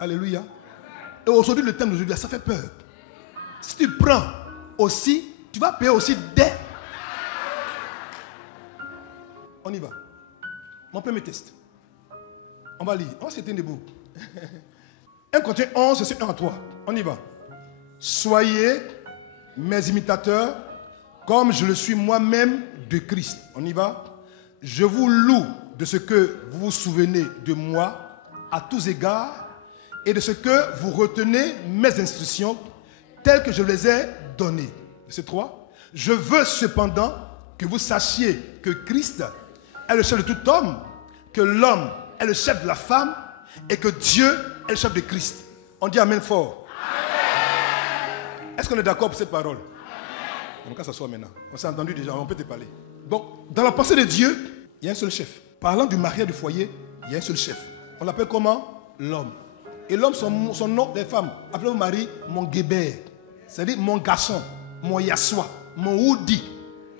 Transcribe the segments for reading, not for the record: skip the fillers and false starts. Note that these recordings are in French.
Alléluia. Et aujourd'hui, le thème d'aujourd'hui, ça fait peur. Si tu prends aussi, tu vas payer aussi dès. On y va. Mon premier test. On va lire. On va se tenir debout. 1 Corinthiens 11, c'est 1 à 3. On y va. Soyez mes imitateurs, comme je le suis moi-même de Christ. On y va. Je vous loue de ce que vous vous souvenez de moi à tous égards et de ce que vous retenez mes instructions telles que je les ai données. Verset 3. Je veux cependant que vous sachiez que Christ est le chef de tout homme, que l'homme est le chef de la femme et que Dieu est le chef de Christ. On dit amen fort. Amen. Est-ce qu'on est d'accord pour cette parole? On va s'asseoir maintenant. On s'est entendu déjà, on peut te parler. Donc, dans la pensée de Dieu, il y a un seul chef. Parlant du mariage du foyer, il y a un seul chef. On l'appelle comment? L'homme. Et l'homme, son nom, les femmes, appelez mon mari mon Gébert. C'est-à-dire mon garçon, mon Yassoua, mon Oudi,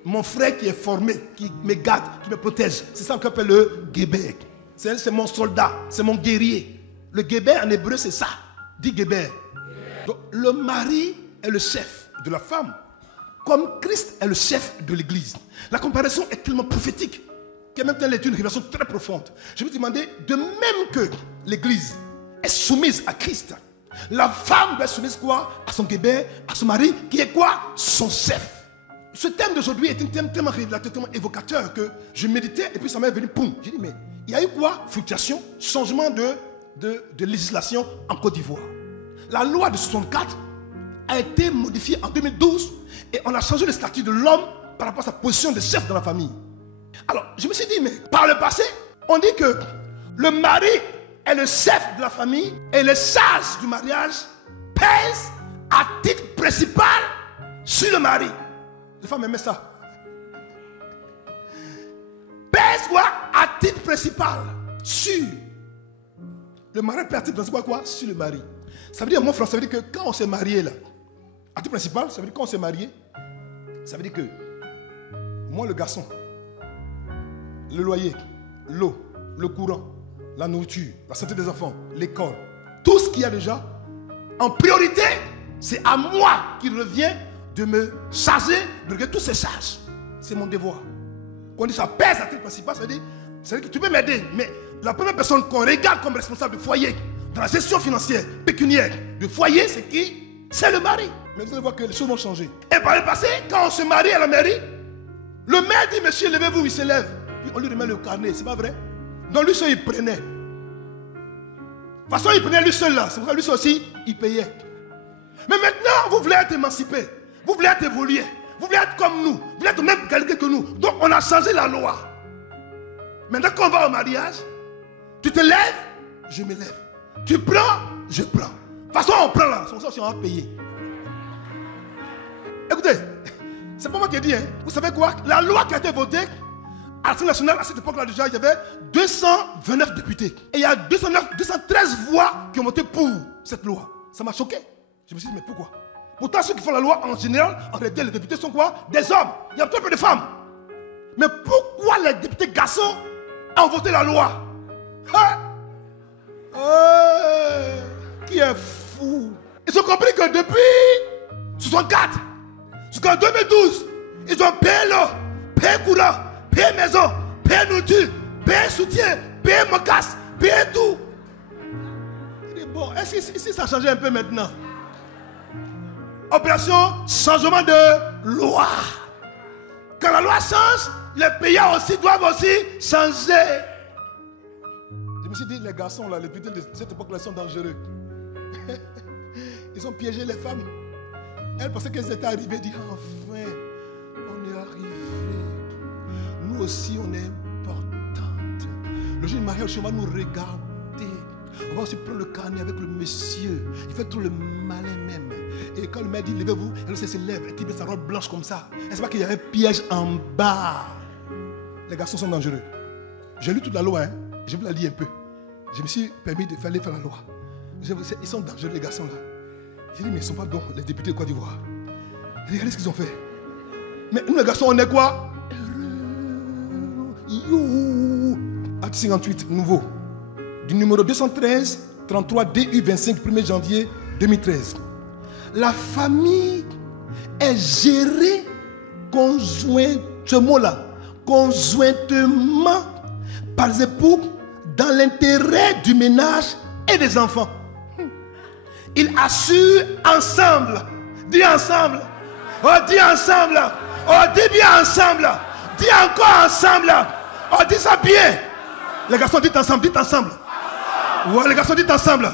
mon frère qui est formé, qui me garde, qui me protège. C'est ça qu'on appelle le Gébert. C'est mon soldat, c'est mon guerrier. Le Gébert en hébreu, c'est ça. Dit Gébert. Donc, le mari est le chef de la femme, comme Christ est le chef de l'église. La comparaison est tellement prophétique qu'en même temps, elle est une révélation très profonde. Je vais vous demander, de même que l'église est soumise à Christ, la femme doit être soumise quoi? À son Gébert, à son mari, qui est quoi? Son chef. Ce thème d'aujourd'hui est un thème tellement révélateur, tellement évocateur que je méditais et puis ça m'est venu, poum. J'ai dit, mais il y a eu quoi? Fluctuation, changement de législation en Côte d'Ivoire. La loi de 64 a été modifiée en 2012 et on a changé le statut de l'homme par rapport à sa position de chef dans la famille. Alors, je me suis dit, mais par le passé, on dit que le mari est le chef de la famille et les charges du mariage pèsent à titre principal sur le mari. Les femmes aimaient ça. Pèse quoi? À titre principal sur le mari. Pèse à titre principal quoi? Sur le mari. Ça veut dire, mon frère, ça veut dire que quand on s'est marié là, à titre principal, ça veut dire quand on s'est marié, ça veut dire que moi le garçon, le loyer, l'eau, le courant, la nourriture, la santé des enfants, l'école, tout ce qu'il y a déjà, en priorité, c'est à moi qu'il revient de me charger de régler toutes ces charges. C'est mon devoir. Quand on dit ça pèse à titre principal, ça veut dire que tu peux m'aider, mais la première personne qu'on regarde comme responsable de foyer, dans la gestion financière, pécuniaire, de foyer, c'est qui? C'est le mari. Mais vous allez voir que les choses vont changer. Et par le passé, quand on se marie à la mairie, le maire dit, monsieur, levez-vous, il se lève. Puis on lui remet le carnet, c'est pas vrai? Donc lui seul, il prenait. De toute façon, il prenait lui seul là. C'est pour ça lui seul aussi, il payait. Mais maintenant, vous voulez être émancipé. Vous voulez être évolué. Vous voulez être comme nous. Vous voulez être même qualité que nous. Donc on a changé la loi. Maintenant, quand on va au mariage, tu te lèves, je me lève. Tu prends, je prends. De toute façon, on prend là. C'est pour ça qu'on va payer. Écoutez, c'est pas moi qui ai dit. Hein. Vous savez quoi? La loi qui a été votée à l'Assemblée nationale, à cette époque-là déjà, il y avait 229 députés. Et il y a 213 voix qui ont voté pour cette loi. Ça m'a choqué. Je me suis dit, mais pourquoi? Pourtant, ceux qui font la loi en général, en réalité, les députés sont quoi? Des hommes. Il y a très peu de femmes. Mais pourquoi les députés garçons ont voté la loi? Hein? Qui est fou? Ils ont compris que depuis 64, jusqu'en 2012, ils ont payé l'eau, payé courant, payé maison, payé nourriture, payé soutien, payé mocasse, payé tout. Il dit, bon, est-ce que ça a changé un peu maintenant? Opération changement de loi. Quand la loi change, les payants aussi doivent aussi changer. Je me suis dit, les garçons là, les députés de cette époque-là sont dangereux. Ils ont piégé les femmes. Elles pensaient qu'elles étaient arrivées, disent, enfin, on est arrivé. Nous aussi, on est importantes. Le jour du mariage, on va nous regarder. On va aussi prendre le carnet avec le monsieur. Il fait trop le malin même. Et quand le maire dit, levez-vous, elle se lève, elle tire sa robe blanche comme ça. Elle sait pas qu'il y a un piège en bas. Les garçons sont dangereux. J'ai lu toute la loi, hein. Je vais la lire un peu. Je me suis permis de faire la loi. Ils sont dangereux, les garçons là. J'ai dit, mais ils ne sont pas bons, les députés de Côte d'Ivoire. Regardez ce qu'ils ont fait. Mais nous, les garçons, on est quoi? Article 58, nouveau. Du numéro 213 33 DU 25, 1er janvier 2013. La famille est gérée conjointement par les époux dans l'intérêt du ménage et des enfants. Ils assurent ensemble. Dis ensemble. Oh, dis ensemble. Oh, dis bien ensemble. Dis encore ensemble. Oh, dis ça bien. Les garçons, dites ensemble, dites ensemble. Ouais, les garçons, dites ensemble.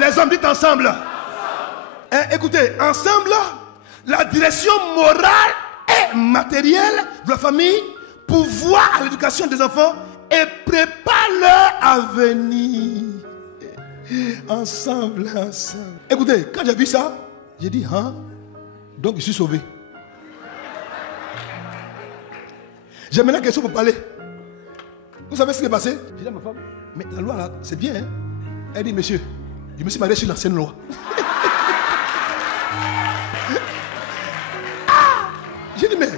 Les hommes, dites ensemble. Écoutez, ensemble, la direction morale et matérielle de la famille pourvoit à l'éducation des enfants et prépare leur avenir. Ensemble, ensemble. Écoutez, quand j'ai vu ça, j'ai dit, hein, donc je suis sauvé. J'ai maintenant quelque chose pour parler. Vous savez ce qui est passé? J'ai dit à ma femme, mais la loi là, c'est bien. Hein? Elle dit, monsieur, je me suis marié sur l'ancienne loi. J'ai dit, mais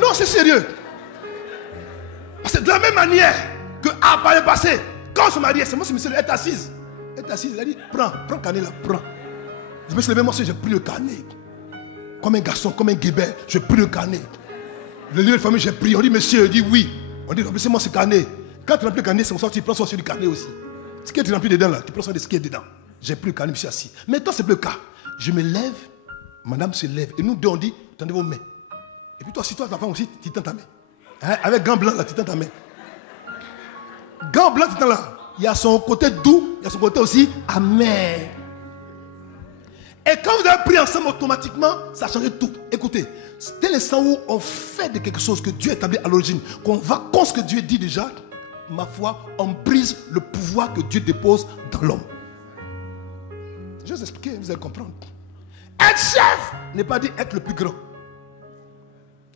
non, c'est sérieux. Parce que de la même manière que par le passé, quand on se mariait, c'est moi, ce monsieur, elle est assise. Elle est assise, elle a dit, prends le carnet là, prends. Je me suis levé, moi aussi, j'ai pris le carnet. Comme un garçon, comme un guébert, j'ai pris le carnet. Le lieu de famille, j'ai pris. On dit, monsieur, il dit oui. On dit, remplissez-moi ce carnet. Quand tu remplis le carnet, c'est comme ça que tu prends soin sur le carnet aussi. Ce qui est rempli dedans là, tu prends soin de ce qui est dedans. J'ai pris le carnet, je suis assis. Maintenant, c'est le cas. Je me lève, madame se lève. Et nous deux, on dit, tendez vos mains. Et puis toi, si toi, ta femme aussi, tu tends ta main. Hein? Avec gants blancs là, tu tends ta main. Gants blancs, tu tends là. Il y a son côté doux, il y a son côté aussi amer. Et quand vous avez pris ensemble automatiquement, ça a changé tout. Écoutez, dès l'instant où on fait de quelque chose que Dieu a établi à l'origine, qu'on va contre ce que Dieu dit déjà, ma foi, on brise le pouvoir que Dieu dépose dans l'homme. Je vais vous expliquer, vous allez comprendre. Être chef n'est pas dit être le plus grand.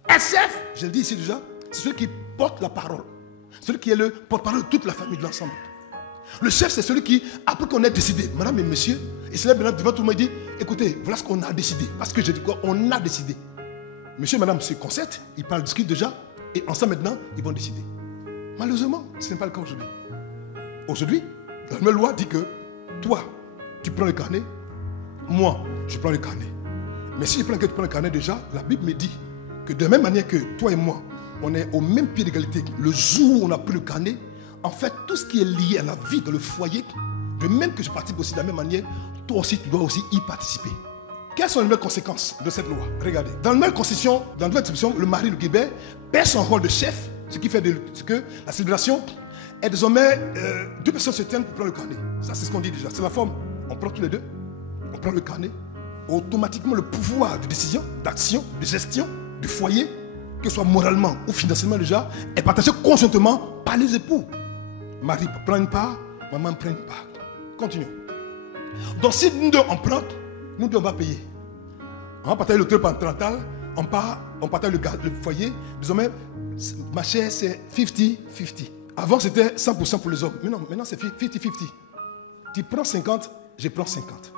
Être chef, je le dis ici déjà, c'est celui qui porte la parole. Celui qui est le porte-parole de toute la famille de l'ensemble. Le chef, c'est celui qui, après qu'on ait décidé, madame et monsieur, il se lève maintenant devant tout le monde et dit, écoutez, voilà ce qu'on a décidé. Parce que je dis quoi? On a décidé. Monsieur et madame se concertent, ils parlent, discutent déjà, et ensemble maintenant, ils vont décider. Malheureusement, ce n'est pas le cas aujourd'hui. Aujourd'hui, la nouvelle loi dit que toi, tu prends le carnet, moi, je prends le carnet. Mais si je prends que tu prends le carnet déjà, la Bible me dit que de la même manière que toi et moi, on est au même pied d'égalité, le jour où on a pris le carnet, en fait, tout ce qui est lié à la vie dans le foyer, de même que je participe aussi de la même manière, toi aussi, tu dois aussi y participer. Quelles sont les nouvelles conséquences de cette loi? Regardez. Dans la nouvelle constitution, le mari, le guébert, perd son rôle de chef, ce qui fait que la célébration est désormais deux personnes se tiennent pour prendre le carnet. Ça, c'est ce qu'on dit déjà. C'est la forme. On prend tous les deux, on prend le carnet. Automatiquement, le pouvoir de décision, d'action, de gestion du foyer, que ce soit moralement ou financièrement déjà, est partagé conjointement par les époux. Marie prend une part, maman prend une part. Continuons. Donc si nous deux on prend, nous deux on va payer. On va partager le truc par 30 ans, on partage le foyer. Désormais, ma chère, c'est 50-50. Avant c'était 100% pour les hommes. Maintenant c'est 50-50. Tu prends 50, je prends 50.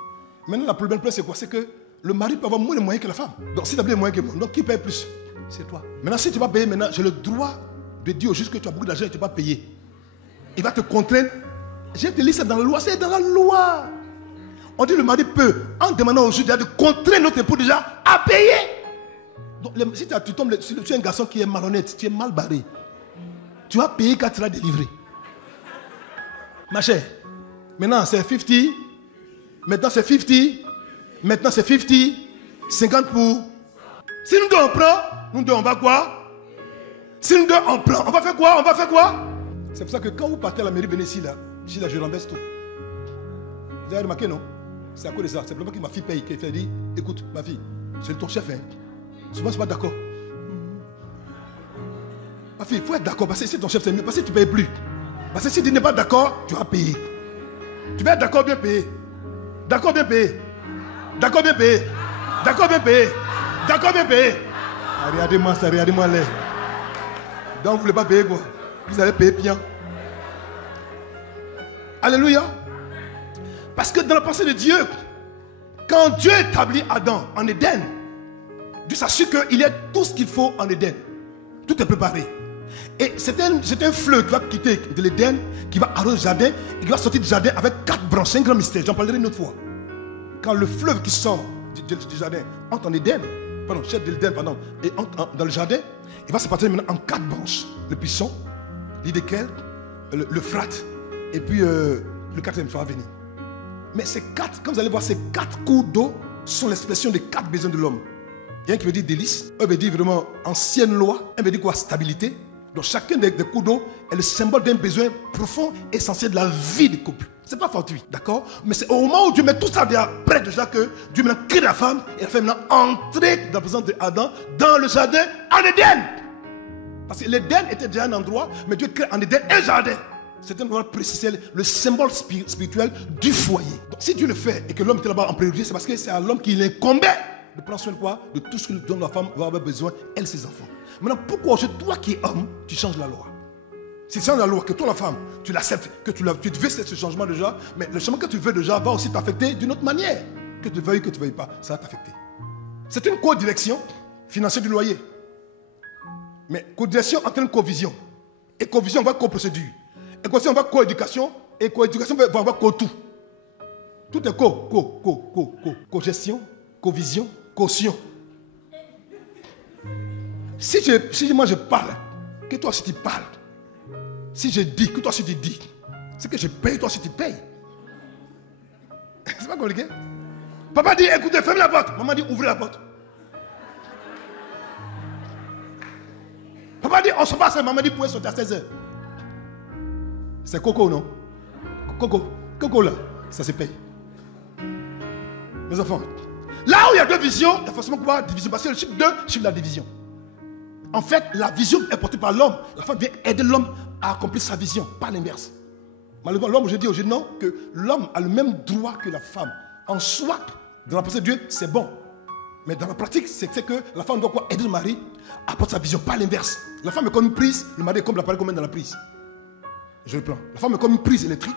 Maintenant la problème c'est quoi? C'est que le mari peut avoir moins de moyens que la femme. Donc si tu as plus de moyens que moi, donc qui paye plus? C'est toi. Maintenant si tu vas payer, maintenant j'ai le droit de dire au juge que tu as beaucoup d'argent et tu ne vas pas payer. Il va te contraindre. Je te lis ça dans la loi. C'est dans la loi. On dit le mari peut, en demandant au juge de contraindre notre époux déjà à payer. Donc, si tu es un garçon qui est malhonnête, tu es mal barré, tu vas payer quand tu seras délivré. Ma chère, maintenant c'est 50, maintenant c'est 50, maintenant c'est 50, 50 pour. Si nous deux on prend, nous deux on va quoi? Si nous deux on prend, on va faire quoi? On va faire quoi? C'est pour ça que quand vous partez à la mairie, venez ici, là, je renverse tout. Vous avez remarqué, non? C'est à cause de ça. C'est pour ça que ma fille paye. Qu'elle fait dire, écoute, ma fille, c'est ton chef. Hein. Souvent, je ne suis pas d'accord. Ma fille, il faut être d'accord. Parce que si ton chef, c'est mieux. Parce que tu ne payes plus. Parce que si tu n'es pas d'accord, tu vas payer. Tu vas être d'accord, bien payé. D'accord, bien payé. D'accord, bien payé. D'accord, bien payé. D'accord, bien payé. Regardez-moi ça, regardez-moi là. Donc, vous ne voulez pas payer quoi? Vous allez payer bien. Alléluia. Parce que dans la pensée de Dieu, quand Dieu établit Adam en Éden, Dieu s'assure qu'il y a tout ce qu'il faut en Éden. Tout est préparé. Et c'est un fleuve qui va quitter de l'Éden, qui va arroser le jardin, et qui va sortir du jardin avec 4 branches. C'est un grand mystère, j'en parlerai une autre fois. Quand le fleuve qui sort du jardin entre en Éden, chef de l'Éden, et entre dans le jardin, il va se partager maintenant en 4 branches. Le Pison, l'Idékel, l'Euphrate, et puis le 4e va venir. Mais ces 4, comme vous allez voir, ces 4 cours d'eau sont l'expression des 4 besoins de l'homme. Il y a un qui veut dire délice, un veut dire vraiment ancienne loi, un veut dire quoi? Stabilité. Donc chacun des cours d'eau est le symbole d'un besoin profond, essentiel de la vie du couple. C'est pas fortuit, d'accord? Mais c'est au moment où Dieu met tout ça près déjà que Dieu maintenant crée la femme et la femme maintenant entrer dans la présence d'Adam dans le jardin en Éden. Parce que l'Éden était déjà un endroit, mais Dieu crée en Éden un jardin. C'est un endroit précis, le symbole spirituel du foyer. Donc si Dieu le fait et que l'homme était là-bas en priorité, c'est parce que c'est à l'homme qu'il incombait de prendre soin de quoi? De tout ce dont la femme va avoir besoin, elle, ses enfants. Maintenant, pourquoi aujourd'hui, toi qui es homme, tu changes la loi? Si tu changes la loi, que toi la femme, tu l'acceptes, que tu veux ce changement déjà, mais le changement que tu veux déjà va aussi t'affecter d'une autre manière. Que tu veuilles, que tu ne veuilles pas, ça va t'affecter. C'est une co-direction financière du loyer. Mais co-direction entraîne co-vision. Et co-vision va co-procédure. Et co-vision va co-éducation. Et co-éducation va avoir co-tout. Tout est co-gestion, co-vision, caution. Si moi je parle, que toi aussi tu parles. Si je dis, que toi aussi tu dis. C'est que je paye, toi aussi tu payes. C'est pas compliqué. Papa dit, écoutez, fermez la porte. Maman dit, ouvrez la porte. Papa dit, on se passe. Maman dit, vous pouvez sortir à 16h. C'est Coco, non? Coco là, ça se paye. Mes enfants, là où il y a 2 visions, il y a forcément quoi? Division. Parce que le chiffre 2, chiffre de la division. En fait, la vision est portée par l'homme. La femme vient aider l'homme à accomplir sa vision, pas l'inverse. Malheureusement, l'homme, je dis aujourd'hui non, que l'homme a le même droit que la femme. En soi, dans la pensée de Dieu, c'est bon. Mais dans la pratique, c'est que la femme doit quoi? Aider le mari à porter sa vision, pas l'inverse. La femme est comme une prise, le mari est comme l'appareil qu'on met dans la prise. Je reprends. La femme est comme une prise électrique,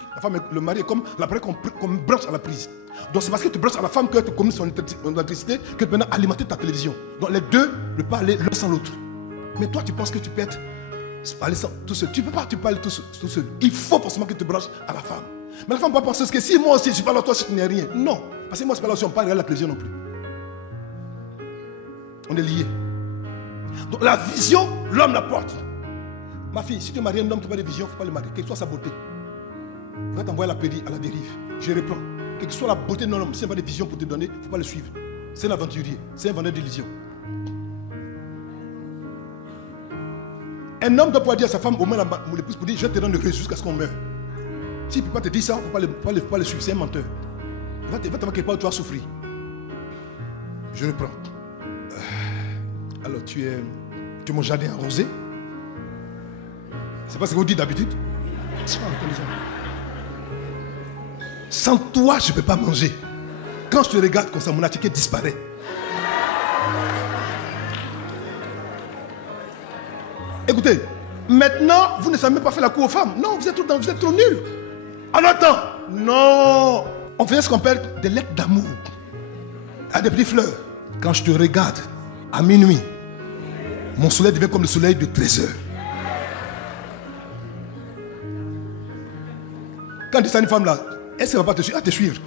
le mari est comme l'appareil qu'on branche à la prise. Donc c'est parce que tu branches à la femme que tu communiques son électricité que tu peux maintenant alimenter ta télévision. Donc les deux ne peuvent pas aller l'un sans l'autre. Mais toi, tu penses que tu peux être aller tout seul. Tu ne peux pas tu peux aller tout seul. Il faut forcément que tu te branches à la femme. Mais la femme ne peut pas penser que si moi aussi je ne suis pas là, toi, si tu n'es rien. Non. Parce que moi, je ne suis pas là aussi, on ne peut pas regarder la télévision non plus. On est liés. Donc la vision, l'homme la porte. Ma fille, si tu maries un homme qui n'a pas de vision, il ne faut pas le marier. Quelle que soit sa beauté. Il va t'envoyer à la dérive. Je reprends. Quelle que soit la beauté de l'homme, s'il n'a pas de vision pour te donner, il ne faut pas le suivre. C'est un aventurier. C'est un vendeur d'illusions. Un homme doit pouvoir dire à sa femme, au moins l'épouse, pour dire, je te donne le résultat jusqu'à ce qu'on meure. S'il ne peut pas te dire ça, il ne faut pas le suivre. C'est un menteur. Il va te voir quelque part où tu vas souffrir. Je reprends. Alors, tu es mon jardin arrosé. C'est pas ce que vous dites d'habitude. Sans toi, je ne peux pas manger. Quand je te regarde comme ça, mon étiquette disparaît. Écoutez, maintenant, vous ne savez même pas faire la cour aux femmes. Non, vous êtes trop nuls. En attendant, non. On faisait ce qu'on appelle des lettres d'amour. À des petites fleurs. Quand je te regarde, à minuit, mon soleil devient comme le soleil de 13h. Quand tu dis à une femme là, est-ce qu'elle ne va pas te suivre?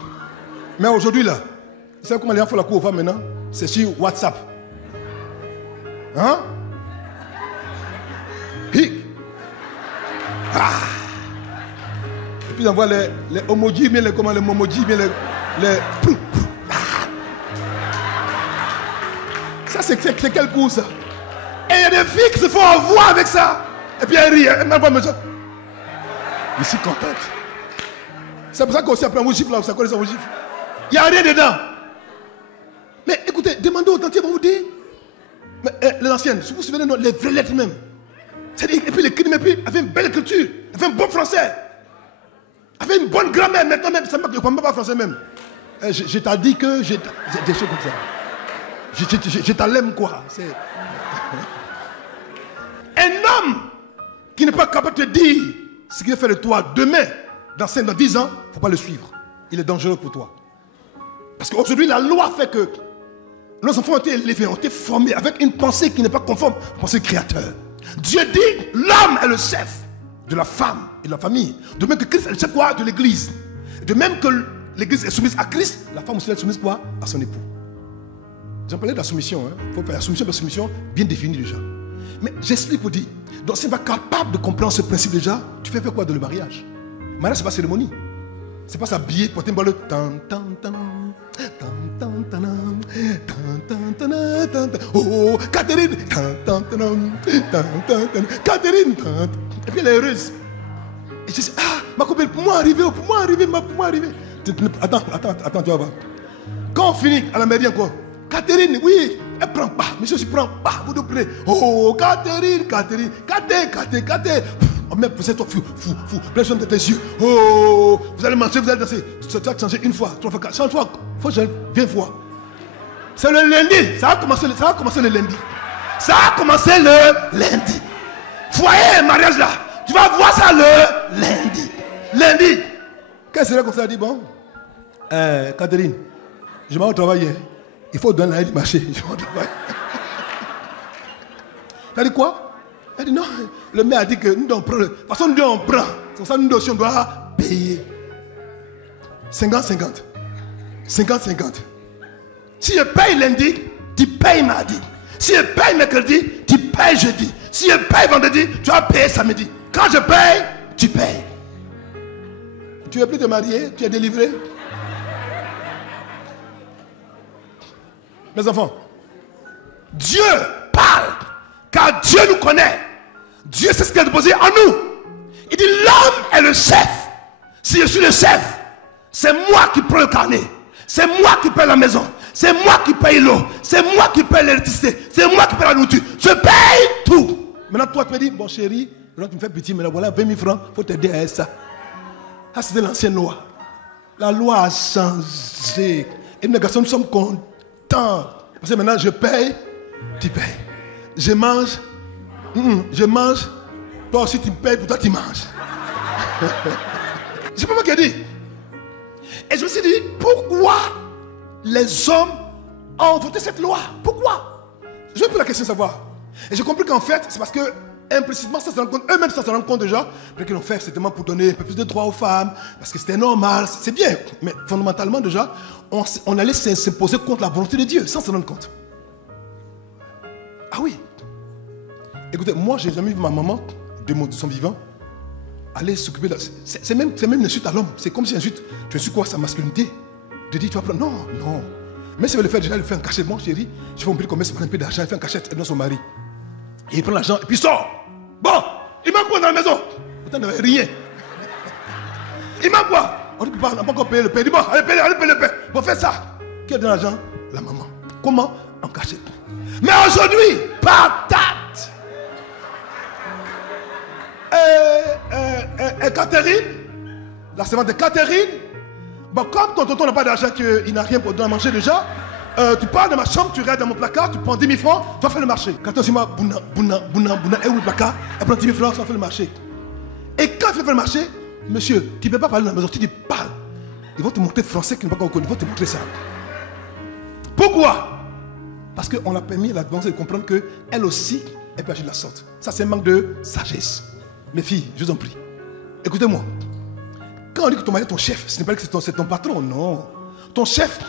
Mais aujourd'hui là, vous savez comment les gens font la cour aux femmes maintenant? C'est sur WhatsApp. Hein? Hic. Ah. Et puis on voit les emojis, mais les momojis, mais les ah. Ça c'est quel coup ça? Et il y a des filles qui se font avoir avec ça. Et puis elles rient, elles m'envoient me dire, je suis contente. C'est pour ça qu'on s'est appris un vos gifles là, ça connaît ça vos gifles. Il n'y a rien dedans. Mais écoutez, demandez aux tantiers, vont vous dire. Mais les anciennes, si vous vous souvenez, les vraies lettres même. Et puis l'écrit, mais puis, avait une belle écriture, avait un bon français, avait une bonne grammaire. Maintenant même, ça ne comprend même pas français même. Je t'ai dit que j'ai des choses comme ça. Je t'aime quoi. Un homme qui n'est pas capable de te dire ce qu'il fait de toi demain, dans 5 dans 10 ans, il ne faut pas le suivre. Il est dangereux pour toi. Parce qu'aujourd'hui, la loi fait que nos enfants ont été élevés, ont été formés avec une pensée qui n'est pas conforme à la pensée créateur. Dieu dit, l'homme est le chef de la femme et de la famille. De même que Christ est le chef quoi? De l'église. De même que l'église est soumise à Christ, la femme aussi est soumise quoi? À son époux. J'en parlais de la soumission. Il faut faire la soumission bien définie déjà. Mais j'explique pour dire, donc si tu n'es pas capable de comprendre ce principe déjà, tu fais quoi dans le mariage? Le mariage, ce n'est pas cérémonie. Ce n'est pas s'habiller, porter une balle. Oh, Catherine. Catherine. Et puis elle est heureuse. Et je dis, ah, ma copine, pour moi arriver. Attends, tu vas voir. Quand on finit à la mairie encore, Catherine, oui, elle prend pas. Monsieur, je prends pas. Vous devez. Oh, Catherine. Oh merde, vous êtes fou. Blesse de tes yeux. Oh, vous allez manger, vous allez danser. Tu vas changer une fois, 3 fois, 4. Change fois. Faut changer 20 fois. C'est le lundi. Ça va commencer le lundi. Ça a commencé le lundi. Foyer, mariage là. Tu vas voir ça le lundi. Lundi. Qu'est-ce que c'est comme ça? Elle dit, bon, Catherine, je m'en vais au travail. Il faut donner la du marché. Je m'en vais au travail. Elle dit quoi? Elle dit non, le maire a dit que nous devons prendre. De toute façon, nous devons prendre. C'est pour ça que nous aussi, on doit payer. 50-50. 50-50. Si je paye lundi, tu payes mardi. Si je paye mercredi, tu payes jeudi. Si je paye vendredi, tu vas payer samedi. Quand je paye, tu payes. Tu ne veux plus te marier, tu es délivré. Mes enfants, Dieu parle, car Dieu nous connaît. Dieu sait ce qu'il a déposé en nous. Il dit, l'homme est le chef. Si je suis le chef, c'est moi qui prends le carnet. C'est moi qui paye la maison. C'est moi qui paye l'eau. C'est moi qui paye l'électricité. C'est moi qui paye la nourriture. Je paye tout. Maintenant, toi, tu me dis, bon chéri, tu me fais petit, mais là, voilà 20 000 francs, il faut t'aider à ça. Ça, c'était l'ancienne loi. La loi a changé. Et nous, les garçons, nous sommes contents. Parce que maintenant, je paye, tu payes. Je mange, toi aussi tu me payes, pour toi tu manges. C'est pas moi qui ai dit. Et je me suis dit, pourquoi les hommes ont voté cette loi? Pourquoi? Je vais poser la question de savoir. Et j'ai compris qu'en fait, c'est parce que implicitement, ça se rend compte, eux-mêmes ça se rend compte déjà, qu'ils l'ont fait certainement pour donner un peu plus de droits aux femmes, parce que c'était normal, c'est bien. Mais fondamentalement déjà, on allait s'imposer contre la volonté de Dieu, sans se rendre compte. Ah oui. Écoutez, moi, j'ai jamais vu ma maman, de son vivant, aller s'occuper de... C'est même une insulte à l'homme. C'est comme si ensuite, tu insultes quoi, sa masculinité? De dire, tu vas prendre... Non. Mais si elle le fait déjà, elle fait un cachet. Bon, chérie, je vais oublier combien ça prend un peu d'argent, elle fait un cachet, elle donne son mari. Et il prend l'argent, et puis il sort. Bon, il manque quoi dans la maison? Pourtant, il n'avait rien. Il manque quoi? On dit, papa, on n'a pas encore payé le père. Il dit, bon, allez payer le père. Bon, fais ça. Qui a donné l'argent? La maman. Comment? En cachette. Mais aujourd'hui, patate. Et Catherine, la servante de Catherine, bon, comme ton tonton n'a pas d'argent, qu'il n'a rien pour donner à manger déjà, tu pars de ma chambre, tu regardes dans mon placard, tu prends 10 000 francs, tu vas faire le marché. Quand tu dis, bouna, et où le placard? Elle prend 10 000 francs, tu vas faire le marché. Et quand tu vas faire le marché, monsieur, tu ne peux pas parler dans la maison, tu dis, parle. Ils vont te montrer français qu'ils n'ont pas encore connu, ils vont te montrer ça. Pourquoi? Parce qu'on a permis à la de comprendre qu'elle aussi, elle peut agir de la sorte. Ça, c'est un manque de sagesse. Mes filles, je vous en prie, écoutez-moi. Quand on dit que ton mari est ton chef, ce n'est pas que c'est ton patron, non. Ton chef,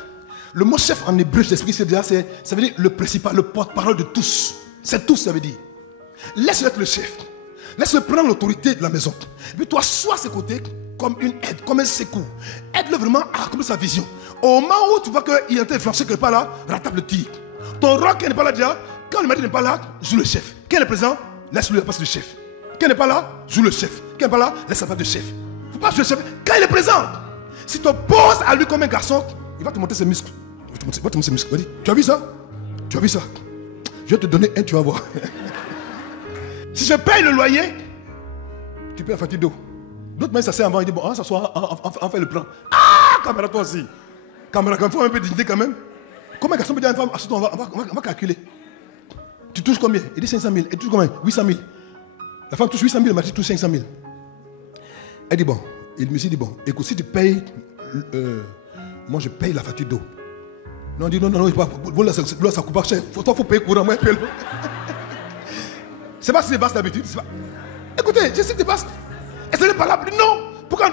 le mot chef en hébreu, je t'explique, ça veut dire le principal, le porte-parole de tous. C'est tout, ça veut dire. Laisse-le être le chef. Laisse-le prendre l'autorité de la maison. Et puis toi, sois à ses côtés comme une aide, comme un secours. Aide-le vraiment à accomplir sa vision. Au moment où tu vois qu'il est en train de flancher quelque part là, rattrape le tir. Ton roi qui n'est pas là déjà, quand le mari n'est pas là, joue le chef. Qui est présent, laisse-lui la place de chef. Qui n'est pas là, joue le chef. Qui n'est pas là, laisse la place de chef. Il ne faut pas jouer le chef quand il est présent. Si tu te poses à lui comme un garçon, il va te montrer ses muscles. Il va te montrer ses muscles. Vas-y, tu as vu ça? Tu as vu ça? Je vais te donner un, tu vas voir. Si je paye le loyer, tu payes la facture d'eau. D'autres mains s'asseyent avant, ils disent bon, on va s'asseoir, on fait le plan. Ah, caméra, toi aussi. Caméra, il faut un peu de dignité quand même. Comment un garçon peut dire à une femme, on va calculer. Tu touches combien? Il dit 500 000. Elle touche combien? 800 000. La femme touche 800 000, le mari touche 500 000. Elle dit bon, il me dit bon, écoute, si tu payes, moi je paye la facture d'eau. Non, il dit non, là ça coûte pas cher. Toi, il faut payer courant, moi je paye l'eau. C'est pas ce qui dépasse d'habitude. Pas... Écoutez, je sais que dépasse. Et ce n'est pas là. Non. Pourquoi?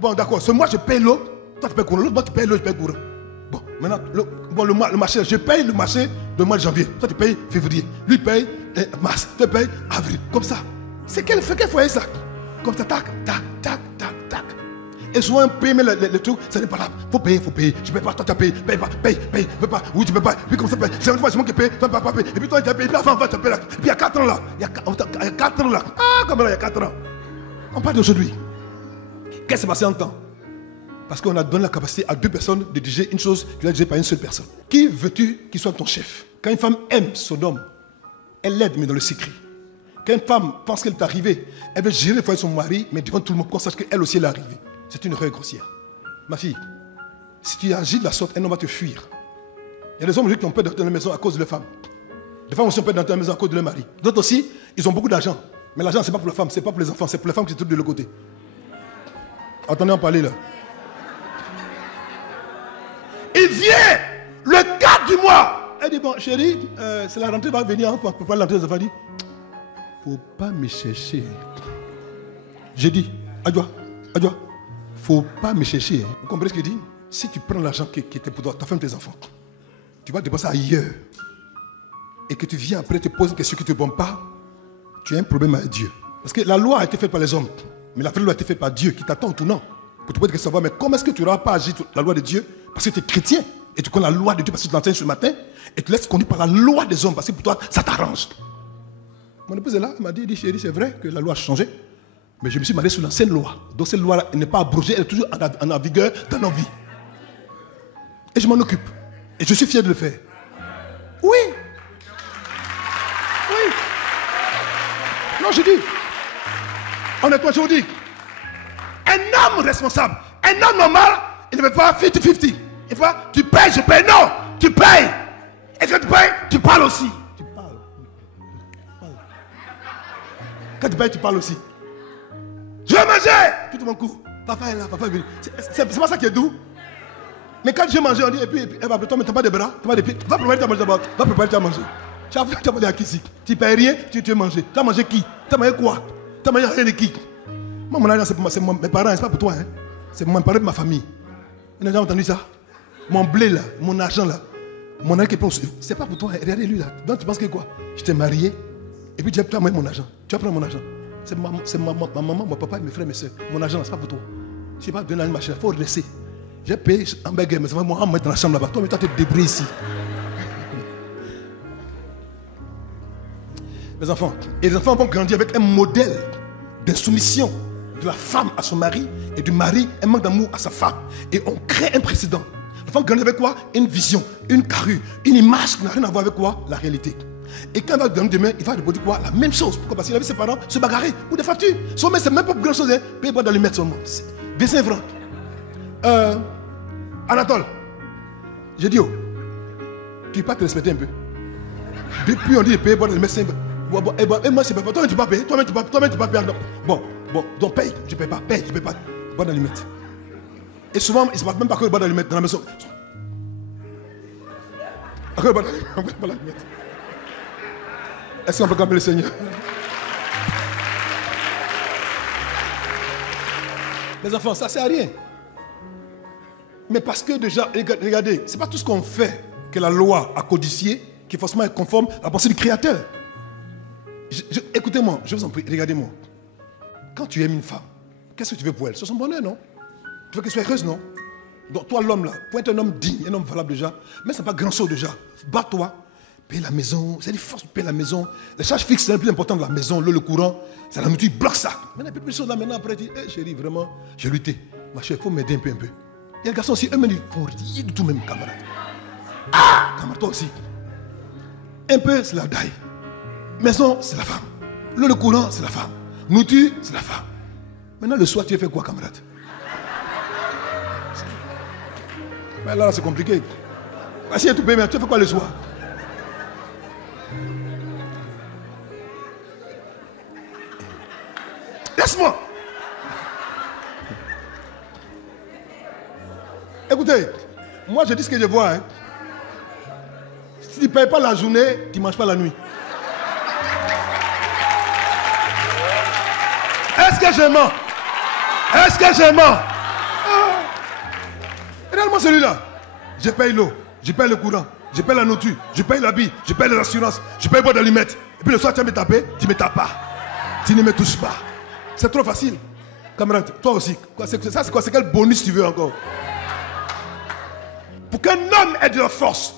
Bon, d'accord. Ce mois, je paye l'eau. Toi, tu payes courant. L'autre mois, tu payes l'eau, je paye courant. Bon, maintenant, le marché, je paye le marché du mois de janvier. Toi, tu payes février. Lui paye mars. Toi, tu payes avril. Comme ça. C'est quel foyer ça? Comme ça, tac, tac, tac, tac, tac. Et souvent, on paye, mais le truc, ça n'est pas là. Faut payer, faut payer. Je ne paye pas, toi tu as payé. Paye pas, paye, peux pas. Oui, tu peux pas. Puis comme ça, paye. C'est une fois, c'est moi qui paye, toi tu pas payé. Et puis toi, tu as payé. Et puis avant, tu as payé là. Et puis il y a 4 ans là. Il y a 4 ans là. Ah, comme là, il y a 4 ans. On parle d'aujourd'hui. Qu'est-ce qui s'est passé en temps? Parce qu'on a donné la capacité à 2 personnes de diriger une chose qui est dirigée par une seule personne. Qui veux-tu qu'il soit ton chef? Quand une femme aime son homme, elle l'aide, mais dans le secret. Quand une femme pense qu'elle est arrivée, elle veut gérer le foyer de son mari, mais devant tout le monde, qu'on sache qu'elle aussi elle est arrivée. C'est une erreur grossière. Ma fille, si tu agis de la sorte, un homme va te fuir. Il y a des hommes aujourd'hui qui ont peur d'entrer dans la maison à cause de leur femme. Des femmes aussi ont peur d'entrer dans la maison à cause de leur mari. D'autres aussi, ils ont beaucoup d'argent. Mais l'argent, ce n'est pas pour la femme, ce n'est pas pour les enfants, c'est pour les femmes qui se trouvent de l'autre côté. Attendez en parler là. Il vient le 4 du mois. Elle dit, bon chérie, c'est la rentrée va venir, pour parler de l'entrée des enfants. Elle dit, faut pas me chercher. J'ai dit, Adjoa, faut pas me chercher. Vous comprenez ce qu'il dit? Si tu prends l'argent qui était pour toi, ta femme, tes enfants, tu vas dépenser ailleurs. Et que tu viens après te poser une question qui ne te bombe pas, tu as un problème avec Dieu. Parce que la loi a été faite par les hommes, mais la vraie loi a été faite par Dieu qui t'attend au tournant. Pour te poser des questions, mais comment est-ce que tu n'auras pas agi la loi de Dieu? Parce que tu es chrétien et tu connais la loi de Dieu parce que tu l'enseignes ce matin et tu laisses conduire par la loi des hommes parce que pour toi, ça t'arrange. Mon épouse est là, elle m'a dit, chérie, c'est vrai que la loi a changé, mais je me suis marié sous l'ancienne loi. Donc cette loi n'est pas abrogée, elle est toujours en vigueur dans nos vies. Et je m'en occupe. Et je suis fier de le faire. Oui. Oui. Non, je dis. Honnêtement, je vous dis. Un homme responsable, un homme normal, il ne veut pas 50-50. Il faut pas, tu payes, je paye. Non, tu payes. Et quand tu payes, tu parles aussi. Tu parles. Quand tu payes, tu parles aussi. Je vais manger. Tout mon coup. Papa est là, papa est venu. C'est pas ça qui est doux. Mais quand je vais manger, on dit, et puis elle va, toi, mais tu n'as pas de bras, tu n'as pas de pieds. Va préparer, tu as mangé d'abord. Va préparer, tu as mangé. Tu as mangé à qui ici? Tu ne payes rien, tu veux manger. Tu as mangé qui? Tu as mangé quoi? Tu as mangé rien de qui? Moi, mon argent, c'est mes parents, c'est pas pour toi. Hein. C'est mon parent de ma famille. Vous avez déjà entendu ça? Mon blé là, mon argent là, mon argent qui est c'est pas pour toi. Hein. Regardez lui là. Donc tu penses que quoi? Je t'ai marié, et puis tu as pris mon argent. Tu vas prendre mon argent. C'est ma maman, mon papa, mes frères, mes soeurs. Mon argent, c'est pas pour toi. Je ne sais pas donner une machine, il faut redresser. J'ai payé un hamburger, mais ça va moi mettre dans la chambre là-bas. Toi, mais toi, tu te débrouilles ici. Les enfants, et les enfants vont grandir avec un modèle d'insoumission de la femme à son mari et du mari un manque d'amour à sa femme. Et on crée un précédent. L'enfant grandit avec quoi? Une vision, une carrure, une image qui n'a rien à voir avec quoi? La réalité. Et quand il va grandir demain, il va reproduire quoi? La même chose. Pourquoi? Parce qu'il a vu ses parents se bagarrer pour des factures. Son mec, c'est même pas pour grand chose. Hein. Paye boire dans les mètres seulement. 25 francs. Anatole, j'ai dit, oh, tu ne peux pas te respecter un peu. Depuis, on dit de payer boire dans les mètres 5 francs. Et moi, c'est pas toi, tu ne peux pas payer. Toi-même, tu ne peux pas payer. Bon, donc paye. Je ne paye pas. Paye, je ne paye pas. Boire dans les mètres. Et souvent, ils ne se battent même pas que boire dans les mètres dans la maison. Boire dans les mètres. Est-ce qu'on peut camper le Seigneur? Les enfants, ça ne sert à rien. Mais parce que déjà, regardez, ce n'est pas tout ce qu'on fait que la loi a codifié qui forcément est conforme à la pensée du Créateur. Écoutez-moi, je vous en prie, regardez-moi. Quand tu aimes une femme, qu'est-ce que tu veux pour elle? C'est son bonheur, non? Tu veux qu'elle soit heureuse, non? Donc toi, l'homme là, pour être un homme digne, un homme valable déjà, mais ce n'est pas grand chose déjà. Bats-toi, paye la maison, c'est des forces de payer la maison. Les charges fixes, c'est le plus important de la maison, le courant, c'est la nourriture, il bloque ça. Maintenant, il n'y a plus de choses là, maintenant, après, il dit, hey, chérie, vraiment, j'ai lutté. Ma chère, il faut m'aider un peu. Il y a des garçons aussi, eux-mêmes, ils font rien du tout même, camarade. Ah, camarade, toi aussi. Un peu, c'est la daille. Maison, c'est la femme. Le courant, c'est la femme. Nourriture, c'est la femme. Maintenant, le soir, tu as fait quoi, camarade? Mais là, c'est compliqué. Si tu as tout payé, tu as fait quoi le soir? Laisse-moi. Écoutez, moi je dis ce que je vois. Hein. Si tu ne payes pas la journée, tu ne manges pas la nuit. Est-ce que je mens? Est-ce que je mens? Regarde-moi celui-là. Je paye l'eau, je paye le courant, je paye la nourriture, je paye l'habit, je paye les assurances, je paye le bois d'allumettes. Et puis le soir, tu vas me taper, tu ne me tapes pas. Tu ne me touches pas. C'est trop facile. Camarade, toi aussi. Ça, c'est quoi? C'est quel bonus tu veux encore? Pour qu'un homme ait de la force,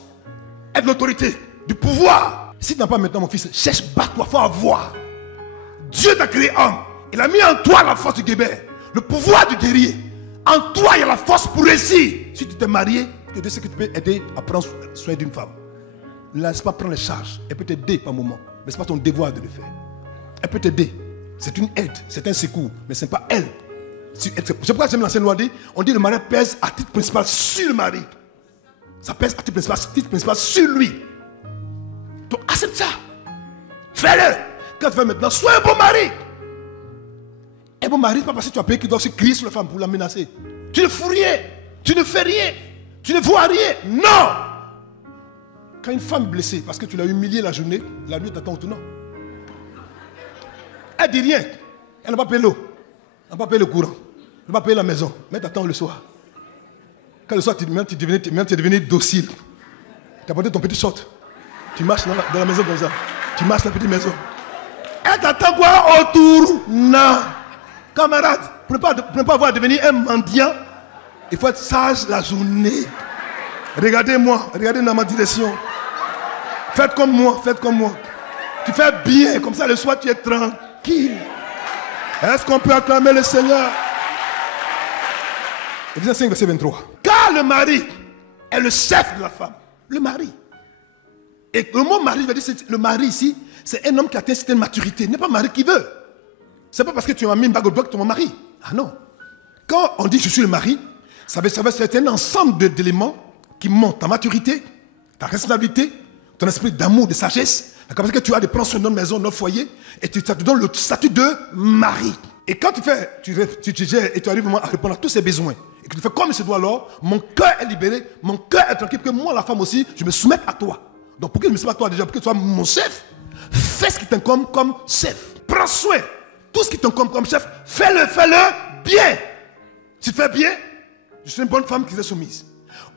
ait de l'autorité, du pouvoir. Si tu n'as pas maintenant, mon fils, cherche, bats-toi, faut avoir. Dieu t'a créé homme. Il a mis en toi la force du guerrier, le pouvoir du guerrier. En toi, il y a la force pour réussir. Si tu t'es marié, tu sais que tu peux aider à prendre soin d'une femme. Ne laisse pas prendre les charges. Elle peut t'aider par moment, mais ce n'est pas ton devoir de le faire. Elle peut t'aider. C'est une aide, c'est un secours, mais ce n'est pas elle. C'est pourquoi j'aime l'ancienne loi dit, on dit le mari pèse à titre principal sur le mari. Ça pèse à titre principal sur lui. Donc accepte ça. Fais-le. Quand tu fais maintenant, sois un bon mari. Un bon mari, pas parce que tu as payé qu'il doit se crier sur la femme pour la menacer. Tu ne fous rien. Tu ne fais rien. Tu ne vois rien. Non. Quand une femme est blessée parce que tu l'as humiliée la journée, la nuit t'attend au tournant. Elle ne dit rien. Elle n'a pas payé l'eau. Elle n'a pas payé le courant. Elle n'a pas payé la maison. Mais t'attends le soir. Quand le soir, tu es devenu docile. Tu as porté ton petit short. Tu marches dans la maison comme ça. Tu marches dans la petite maison. Elle t'attend quoi autour? Non. Camarade, pour ne pas avoir devenu un mendiant, il faut être sage la journée. Regardez-moi, regardez dans ma direction. Faites comme moi, faites comme moi. Tu fais bien, comme ça le soir tu es tranquille. Est-ce qu'on peut acclamer le Seigneur? Éphésiens 5, verset 23. Car le mari est le chef de la femme. Le mari. Et le mot mari, veut dire, le mari ici, c'est un homme qui atteint une certaine maturité. Il n'est pas un mari qui veut. C'est pas parce que tu as mis une bague au doigt que tu es mon mari. Ah non. Quand on dit je suis le mari, ça veut c'est un ensemble d'éléments qui montrent ta maturité, ta responsabilité, ton esprit d'amour, de sagesse, la capacité que tu as de prendre soin de notre maison, de notre foyer, et ça te donne le statut de mari. Et quand tu gères et tu arrives vraiment à répondre à tous ses besoins, et que tu fais comme il se doit alors, mon cœur est libéré, mon cœur est tranquille, parce que moi, la femme aussi, je me soumets à toi. Donc pour que je me soumette à toi déjà, pour que tu sois mon chef, fais ce qui t'incombe comme chef. Prends soin. Tout ce qui t'incombe comme chef, fais-le bien. Si tu fais bien, je suis une bonne femme qui est soumise.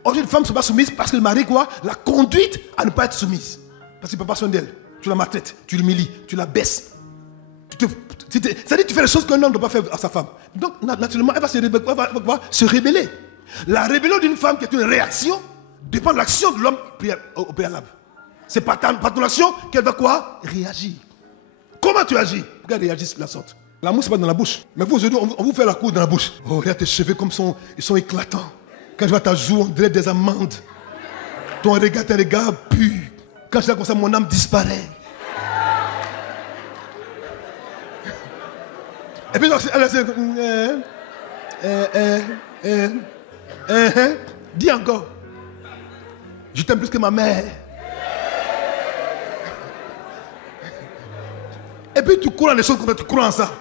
Aujourd'hui, une femme ne sont pas soumise parce que le mari, quoi, l'a conduite à ne pas être soumise. Parce qu'il ne peut pas soin d'elle. Tu la maltraites, tu l'humilies, tu la baisses. C'est-à-dire que tu fais les choses qu'un homme ne doit pas faire à sa femme. Donc, naturellement, elle va se rébeller. La rébellion d'une femme qui est une réaction dépend de l'action de l'homme au préalable. C'est par ton action qu'elle va quoi? Réagir. Comment tu agis pour qu'elle réagisse de la sorte? L'amour, ce n'est pas dans la bouche. Mais vous, aujourd'hui, on vous fait la cour dans la bouche. Oh, regarde tes cheveux comme ils sont éclatants. Quand je vois ta joue, on dirait des amandes. Ton regard pur. Quand je vois comme ça, mon âme disparaît. Et puis, elle dis encore. Je t'aime plus que ma mère. Et puis tu cours dans les choses comme ça, tu crois en ça.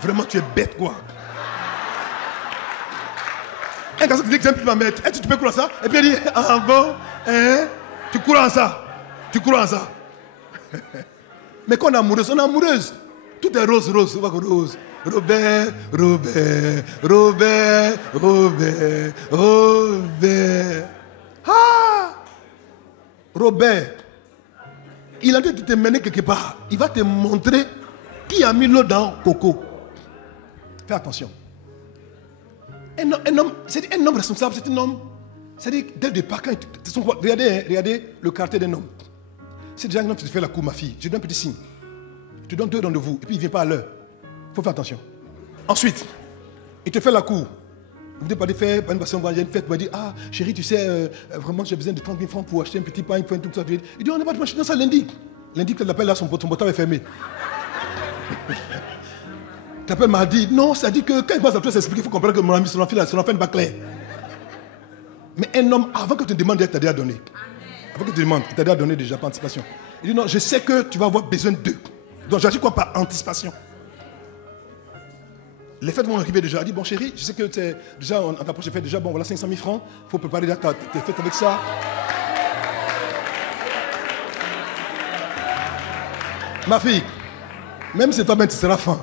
Vraiment, tu es bête, quoi. Un garçon qui dit que j'aime plus ma mère, tu peux croire ça? Et puis elle dit, ah bon, tu crois en ça. Tu crois en ça. Mais quand on est amoureuse, tout est rose. Robert. Ah! Robert, il a dit de te mener quelque part. Il va te montrer qui a mis l'eau dans Coco. Fais attention. Un homme responsable, c'est un homme. C'est-à-dire, dès le départ, regardez le caractère d'un homme. C'est déjà un homme qui te fait la cour, ma fille. Je donne un petit signe. Je te donne 2 rendez-vous et puis il ne vient pas à l'heure. Il faut faire attention. Ensuite, il te fait la cour. Vous ne pouvez pas faire une passion, il y a une fête, vous dire, ah chérie, tu sais, vraiment j'ai besoin de 30 000 francs pour acheter un petit pain, tout ça. Il dit, on n'est pas de machin dans ça lundi. Lundi, tu l'appelles là, son portable est fermé. Tu appelles mardi. Non, ça dit que quand il passe à toi s'expliquer, il faut comprendre que mon ami, son enfant n'est pas clair. Mais un homme, avant que tu te demandes, il t'a déjà donné. Avant que tu te demandes, il t'a déjà donné déjà par anticipation. Il dit, non, je sais que tu vas avoir besoin d'eux. Donc j'agis quoi par anticipation? Les fêtes vont arriver déjà. Il dit, bon chérie, je sais que déjà, on t'approche des fêtes déjà, bon voilà 500 000 francs, il faut préparer déjà tes fêtes avec ça. Ma fille, même si toi-même tu seras fin.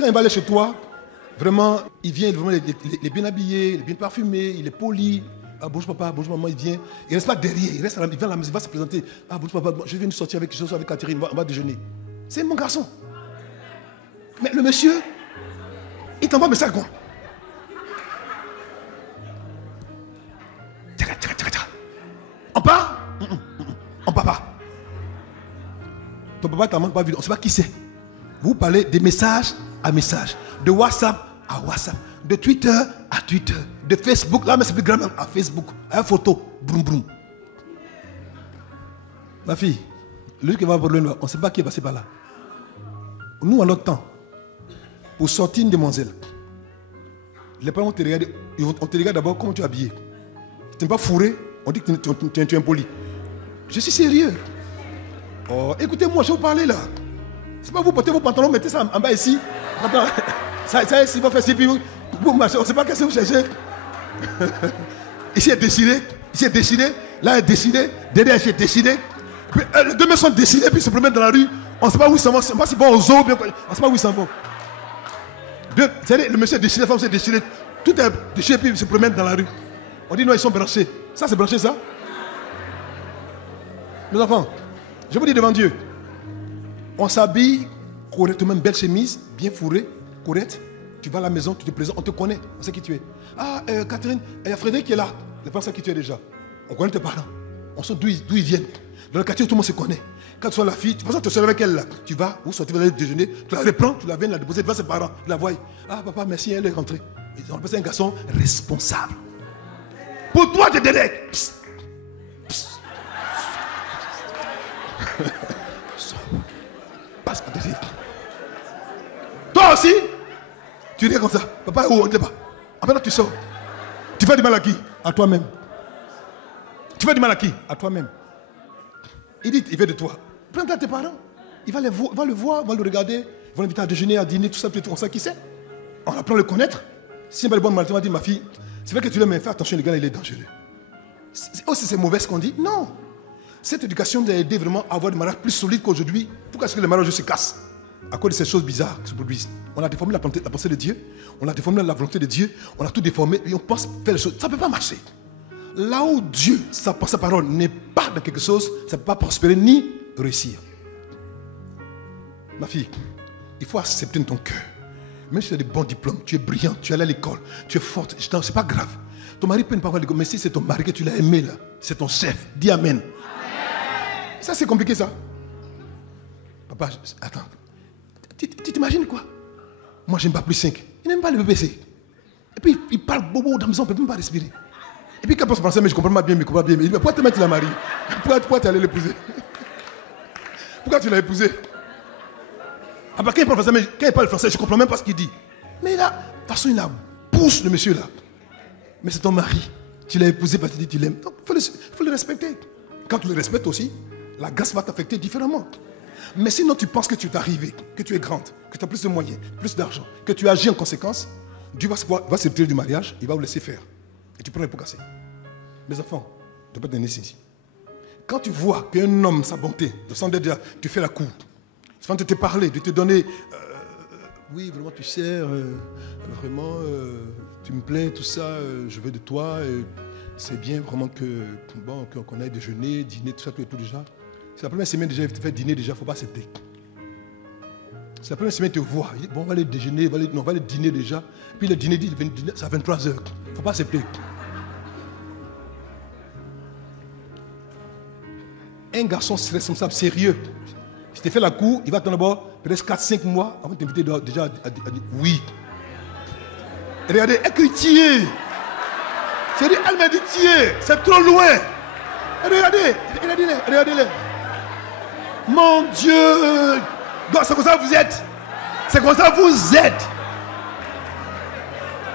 quand il va aller chez toi, vraiment, il vient, vraiment, il est bien habillé, il est bien parfumé, il est poli. Ah, bonjour papa, bonjour maman, il vient. Il ne reste pas derrière, il vient à la maison, il va se présenter. Ah, bonjour papa, je viens de sortir avec Catherine, on va déjeuner. C'est mon garçon. Mais le monsieur, il t'envoie un message quoi? On part? On part pas. Ton papa t'a pas vu, on ne sait pas qui c'est. Vous parlez de message à message, de WhatsApp à WhatsApp, de Twitter à Twitter, de Facebook, là mais c'est plus grand à Facebook, à une photo, broum broum. Ma fille, lui qui va avoir le on ne sait pas qui est passé par là. Nous, à notre temps, pour sortir une demoiselle, les parents te regardent, on te regarde d'abord comment tu es habillé. Tu n'es pas fourré, on dit que tu es impoli. Je suis sérieux. Oh, écoutez-moi, je vais vous parler là. C'est pas vous portez vos pantalons, mettez ça en bas ici. Attends, ça ici, va faire ci, puis vous marchez, on ne sait pas qu'est-ce que vous cherchez. Ici est décidé, là est décidé, derrière est décidé. Puis, les deux mecs sont décidés, puis ils se promènent dans la rue. On ne sait pas où ils s'en vont, on ne sait pas s'ils vont au zoo, on ne sait pas où ils s'en vont. Le monsieur est décidé, la femme s'est décidée. Tout est déchiré, puis ils se promènent dans la rue. On dit non, ils sont branchés. Ça, c'est branché, ça? Mes enfants, je vous dis devant Dieu, on s'habille correctement, belle chemise, bien fourrée, correcte. Tu vas à la maison, tu te présentes, on te connaît, on sait qui tu es. Ah, Catherine, il y a Frédéric qui est là. Je pense à qui tu es déjà. On connaît tes parents. On sait d'où ils viennent. Dans le quartier, tout le monde se connaît. Quand tu sois la fille, tu vas te seul avec elle là. Tu vas, vous sortez, vous allez déjeuner, tu la reprends, tu la viens la déposer devant ses parents, tu la vois. Ah, papa, merci, elle est rentrée. Ils ont appelé ça un garçon responsable. Pour toi, tu Derek. Passe à Derek. Toi aussi, tu dis comme ça. Papa, où on ne sait pas. Après là, tu sors. Tu fais du mal à qui? À toi-même. Tu fais du mal à qui? À toi-même. Il dit, il veut de toi. Prends tes parents. Il va le voir, va le regarder. Il va l'inviter à déjeuner, à dîner, tout ça. Peut-être on sait qui c'est. On apprend à le connaître. Si il y a une bonne maladie, on va dire, ma fille, c'est vrai que tu l'aimes, mais fais attention, le gars, il est dangereux. Aussi, c'est mauvais ce qu'on dit? Non. Cette éducation nous a aidé vraiment à avoir des mariages plus solides qu'aujourd'hui. Pourquoi est-ce que les mariages se cassent? À cause de ces choses bizarres qui se produisent. On a déformé la pensée de Dieu. On a déformé la volonté de Dieu. On a tout déformé et on pense faire les choses. Ça ne peut pas marcher. Là où Dieu, sa parole n'est pas dans quelque chose, ça ne peut pas prospérer ni réussir. Ma fille, il faut accepter dans ton cœur. Même si tu as des bons diplômes, tu es brillant, tu es allé à l'école, tu es forte, c'est pas grave. Ton mari peut ne pas avoir l'école, mais si c'est ton mari que tu l'as aimé là, c'est ton chef, dis amen. Amen. Ça c'est compliqué ça. Papa, attends. Tu t'imagines quoi? Moi j'aime pas plus 5. Il n'aime pas le BBC. Et puis il parle bobo dans la maison, on ne peut même pas respirer. Et puis quand on se français, mais je comprends pas bien, mais je comprends bien. Mais pourquoi te mettre la mariée? Pourquoi tu allais l'épouser? Pourquoi tu l'as épousé? Ah bah quand il parle français, je ne comprends même pas ce qu'il dit. Mais là, de toute façon, il a pousse le monsieur là. Mais c'est ton mari. Tu l'as épousé parce que tu dis que tu l'aimes. Donc il faut le respecter. Quand tu le respectes aussi, la grâce va t'affecter différemment. Mais sinon tu penses que tu es arrivé, que tu es grande, que tu as plus de moyens, plus d'argent, que tu agis en conséquence, Dieu va se retirer du mariage, il va vous laisser faire. Et tu prends les pots cassés. Mes enfants, je ne peux pas te donner ici. Quand tu vois qu'un homme, sa bonté, de s'en déjà, tu fais la cour, sans te parler, de te donner, oui, vraiment, tu sais, vraiment, tu me plais, tout ça, je veux de toi, c'est bien vraiment qu'on aille déjeuner, dîner, tout ça, tout et tout déjà. C'est la première semaine déjà, il te fait dîner déjà, il ne faut pas accepter. C'est la première semaine, il te voit, il dit, bon, on va aller déjeuner, on va aller dîner déjà. Puis le dîner dit, c'est à 23h, il ne faut pas accepter. Un garçon responsable, sérieux, si tu fais la cour, il va attendre d'abord peut-être 4-5 mois avant de t'inviter déjà à dire oui. Et regardez, elle crie tirer. C'est-à-dire, elle m'a dit tirer, c'est trop loin. Et regardez-les. Mon Dieu. Donc c'est comme ça que vous êtes. C'est comme ça que vous êtes.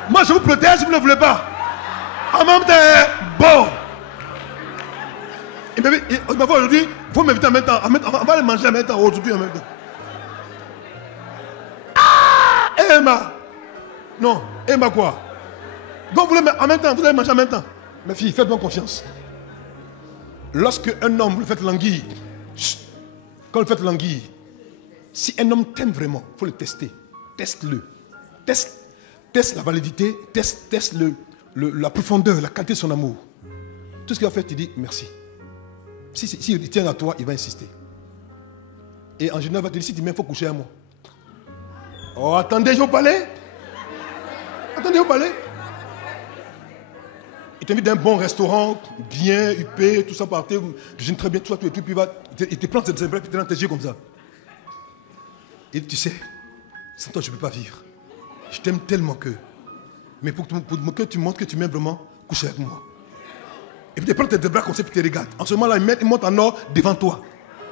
Moi je vous protège si vous ne voulez pas. En même temps, bon. Il m'a dit aujourd'hui, il faut m'inviter en même temps. On va aller manger en même temps aujourd'hui en même temps. Ah, Emma. Non, Emma quoi? Donc vous en même temps, vous allez manger en même temps. Mes filles, faites-moi confiance. Lorsque un homme, vous le faites languir, quand vous le faites languir, si un homme t'aime vraiment, il faut le tester. Teste-le. Teste la validité, teste la profondeur, la qualité de son amour. Tout ce qu'il va faire, tu dis merci. S'il tient à toi, il va insister. Et en général, il va te dire, si tu m'aimes, il faut coucher à moi. Oh, attendez, je vais parler. Attendez, je vais parler. Il t'invite dans un bon restaurant, bien, huppé, tout ça par terre, j'aime très bien, tout ça, tout et tout, puis il te plante ses bras, puis il te dans tes yeux comme ça. Et tu sais, sans toi, je ne peux pas vivre. Je t'aime tellement que. Mais pour que tu montres que tu m'aimes vraiment, couche avec moi. Et puis il te plante tes bras comme ça, puis il te regarde. En ce moment-là, il monte en or devant toi.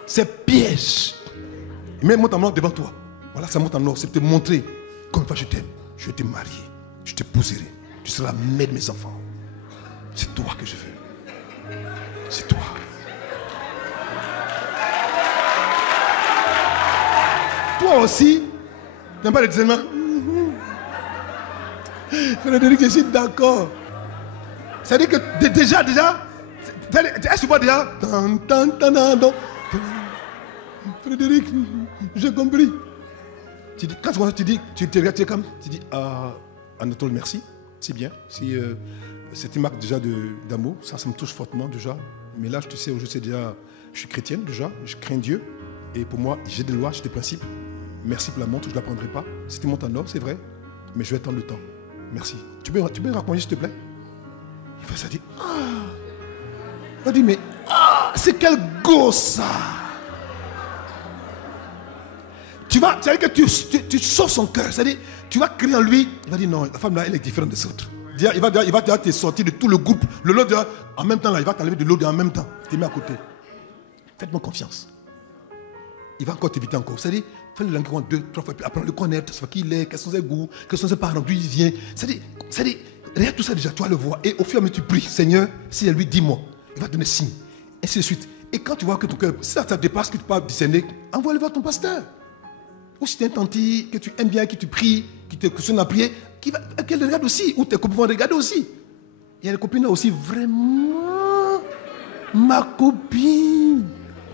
C'est piège. Il monte en or devant toi. Voilà, ça monte en or, c'est pour te montrer comme je t'aime. Je vais te marier, je t'épouserai. Tu seras la mère de mes enfants. C'est toi que je veux. C'est toi. Toi aussi, tu n'aimes pas les discernements? Frédéric, je suis d'accord. C'est-à-dire que déjà, est-ce que tu vois déjà? Frédéric, j'ai compris. Quand tu dis, tu te regardes, tu dis, Anatole, merci, c'est bien. C'est une marque déjà d'amour, ça me touche fortement déjà. Mais là, tu sais, je sais déjà, je suis chrétienne déjà, je crains Dieu. Et pour moi, j'ai des lois, j'ai des principes. Merci pour la montre, je ne la prendrai pas. Si tu montes en or, c'est vrai, mais je vais attendre le temps. Merci. Tu peux me raconter, s'il te plaît? Il fait ça, dit, il dit, mais c'est quel gosse ça! C'est-à-dire que tu sauves son cœur. C'est-à-dire, tu vas crier en lui. Il va dire non, la femme là, elle est différente des autres. Il va te sortir de tout le groupe. Le lot en même temps là, il va t'enlever de l'eau en même temps. Tu te mets à côté. Faites-moi confiance. Il va encore t'éviter encore. C'est-à-dire, fais le langue 2, 3 fois, puis apprendre à le connaître, savoir qui il est, quels sont ses goûts, quels sont ses parents, d'où il vient. C'est-à-dire, regarde tout ça déjà, tu vas le voir. Et au fur et à mesure, tu pries, Seigneur, si elle lui dit moi, il va te donner signe. Et ainsi de suite. Et quand tu vois que ton cœur, si ça dépasse, que tu peux discerner, envoie-le voir ton pasteur. Ou si tu es un tanti, que tu aimes bien, que tu pries, qui te questionne à prier, qu'elle regarde aussi, ou tes copines vont regarder aussi. Il y a des copines là aussi, vraiment, ma copine,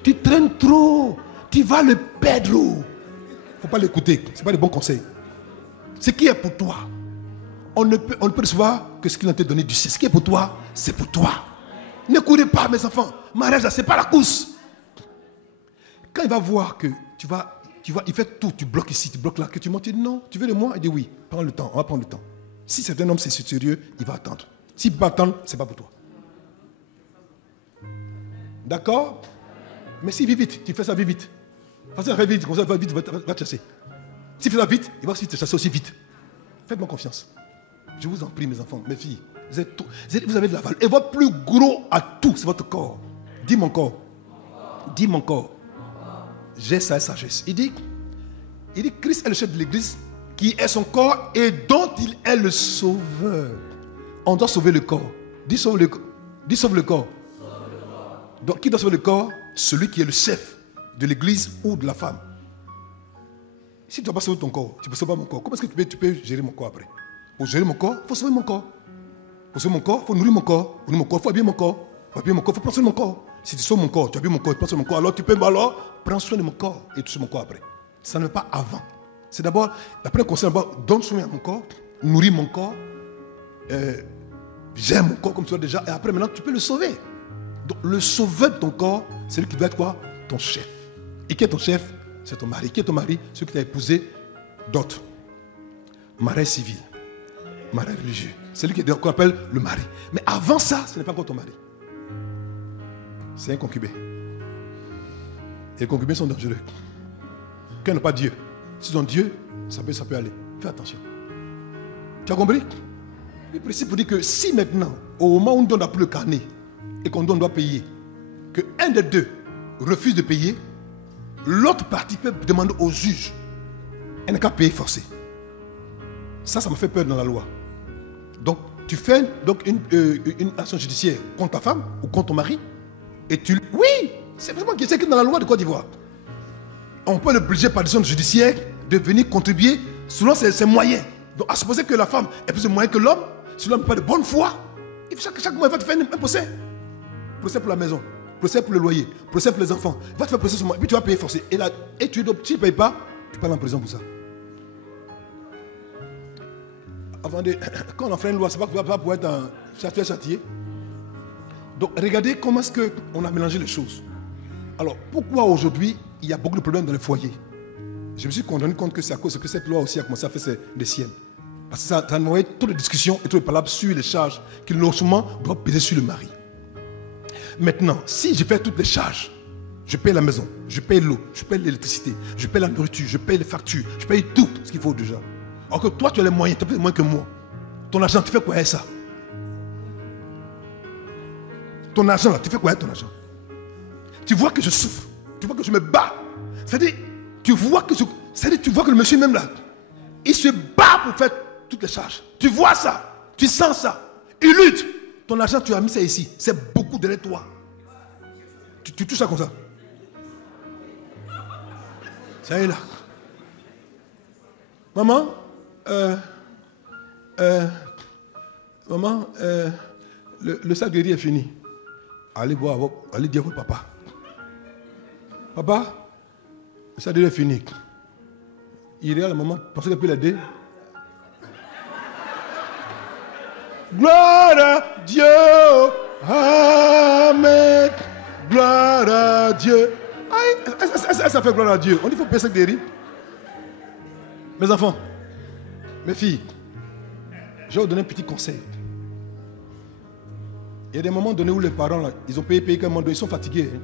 tu traînes trop, tu vas le perdre. Il ne faut pas l'écouter, ce n'est pas des bons conseils. Ce qui est pour toi, on ne peut recevoir que ce qu'il a te donné du ciel. Ce qui est pour toi, c'est pour toi. Ne courez pas, mes enfants. Mariage, ce n'est pas la course. Quand il va voir que tu vois, il fait tout, tu bloques ici, tu bloques là, que tu montes, il dit non, tu veux de moi? Il dit oui, prends le temps, on va prendre le temps. Si c'est un homme, c'est sérieux, il va attendre. S'il ne peut pas attendre, ce n'est pas pour toi. D'accord? Mais s'il vit vite, tu fais ça vite. Facile, fais vite, comme ça, va vite, va te chasser. S'il fait ça vite, il va aussi te chasser aussi vite. Faites-moi confiance. Je vous en prie, mes enfants, mes filles. Vous avez de la valeur. Et votre plus gros atout, c'est votre corps. Dis mon corps. Dis mon corps. J'ai sa sagesse. Il dit, Christ est le chef de l'église, qui est son corps et dont il est le sauveur. On doit sauver le corps. Dis sauve le corps. Dis sauve le corps. Donc qui doit sauver le corps? Celui qui est le chef de l'église ou de la femme. Si tu ne dois pas sauver ton corps, tu ne peux sauver mon corps. Comment est-ce que tu peux gérer mon corps après? Pour gérer mon corps, il faut sauver mon corps. Pour sauver mon corps, il faut nourrir mon corps. Pour nourrir mon corps, il faut habiller mon corps. Pour habiller mon corps, il faut prendre soin de mon corps. Si tu sauves mon corps, tu habilles mon corps, tu prends soin de mon corps, alors tu peux prendre soin de mon corps et tu sauves mon corps après. Ça ne va pas avant. C'est d'abord, la première conseil, d'abord, donne soin à mon corps, nourris mon corps, j'aime mon corps comme tu l'as déjà, et après maintenant tu peux le sauver. Donc le sauveur de ton corps, c'est lui qui doit être quoi? Ton chef. Et qui est ton chef? C'est ton mari. Qui est ton mari? Celui qui t'a épousé d'autres. Mariage civil, mariage religieux. C'est lui qu'on appelle le mari. Mais avant ça, ce n'est pas encore ton mari. C'est un concubin. Et les concubins sont dangereux. Quand ils n'ont pas Dieu, s'ils ont Dieu, ça peut aller. Fais attention. Tu as compris? Le principe vous dit que si maintenant, au moment où on donne plus le carnet et qu'on doit payer, qu'un des deux refuse de payer, l'autre partie peut demander au juge. Elle n'a qu'à payer forcé. Ça me fait peur dans la loi. Donc, tu fais une action judiciaire contre ta femme ou contre ton mari. Et oui, c'est vraiment qui est dans la loi de Côte d'Ivoire. On peut l'obliger par décision judiciaire de venir contribuer selon ses moyens. Donc, à supposer que la femme ait plus de moyens que l'homme, si l'homme n'a pas de bonne foi, chaque mois, il va te faire un procès. Procès pour la maison, procès pour le loyer, procès pour les enfants. Il va te faire procès sur moi, et puis tu vas payer forcé. Et tu ne payes pas, tu pars en prison pour ça. quand on a fait une loi, c'est pas pour être un châtié. Donc regardez comment est-ce qu'on a mélangé les choses. Alors pourquoi aujourd'hui il y a beaucoup de problèmes dans les foyers? Je me suis rendu compte que c'est à cause que cette loi aussi a commencé à faire des siennes. Parce que ça a envoyé toutes les discussions et toutes les palabres sur les charges qui normalement doivent peser sur le mari. Maintenant, si je fais toutes les charges, je paye la maison, je paye l'eau, je paye l'électricité, je paye la nourriture, je paye les factures, je paye tout ce qu'il faut déjà. Alors que toi, tu as les moyens, tu as plus moins que moi. Ton argent, tu fais quoi avec ça? Ton argent, là, tu fais quoi avec ton argent? Tu vois que je souffre, tu vois que je me bats. C'est-à-dire, tu vois que le monsieur même là, il se bat pour faire toutes les charges. Tu vois ça, tu sens ça. Il lutte. Ton argent, tu as mis ça ici. C'est beaucoup derrière toi. Tu touches ça comme ça. Ça y est là. Maman, le sac de riz est fini. Allez dire à votre papa. Papa, le sac de riz est fini. Il regarde la maman, pensez qu'elle peut l'aider. Gloire à Dieu, Amen. Gloire à Dieu. Ça fait gloire à Dieu. On dit qu'il faut payer sac de riz. Mes enfants, mes filles, je vais vous donner un petit conseil. Il y a des moments donnés où les parents, là, ils ont payé, qu'à un moment donné, ils sont fatigués. Hein.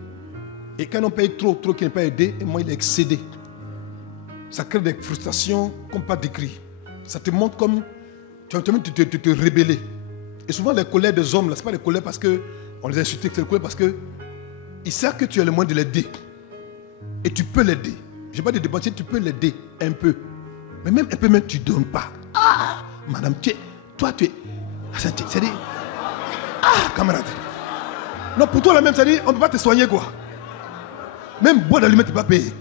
Et quand on paye trop qui n'est pas aidé, et moi il est excédé. Ça crée des frustrations comme pas décrit. Ça te montre comme tu as envie de te rébeller. Et souvent les colères des hommes, ce n'est pas les colères parce qu'on les a insultés, c'est les colères parce qu'ils savent que tu as le moyen de l'aider. Et tu peux l'aider. Je ne vais pas te dépenser, tu peux l'aider un peu. Mais même un peu, même tu ne donnes pas. Ah, madame, tu es. C'est-à-dire. Ah, camarade. Non, pour toi, la même, c'est-à-dire, on ne peut pas te soigner, quoi. Même bois d'allumette, tu ne peux pas payer.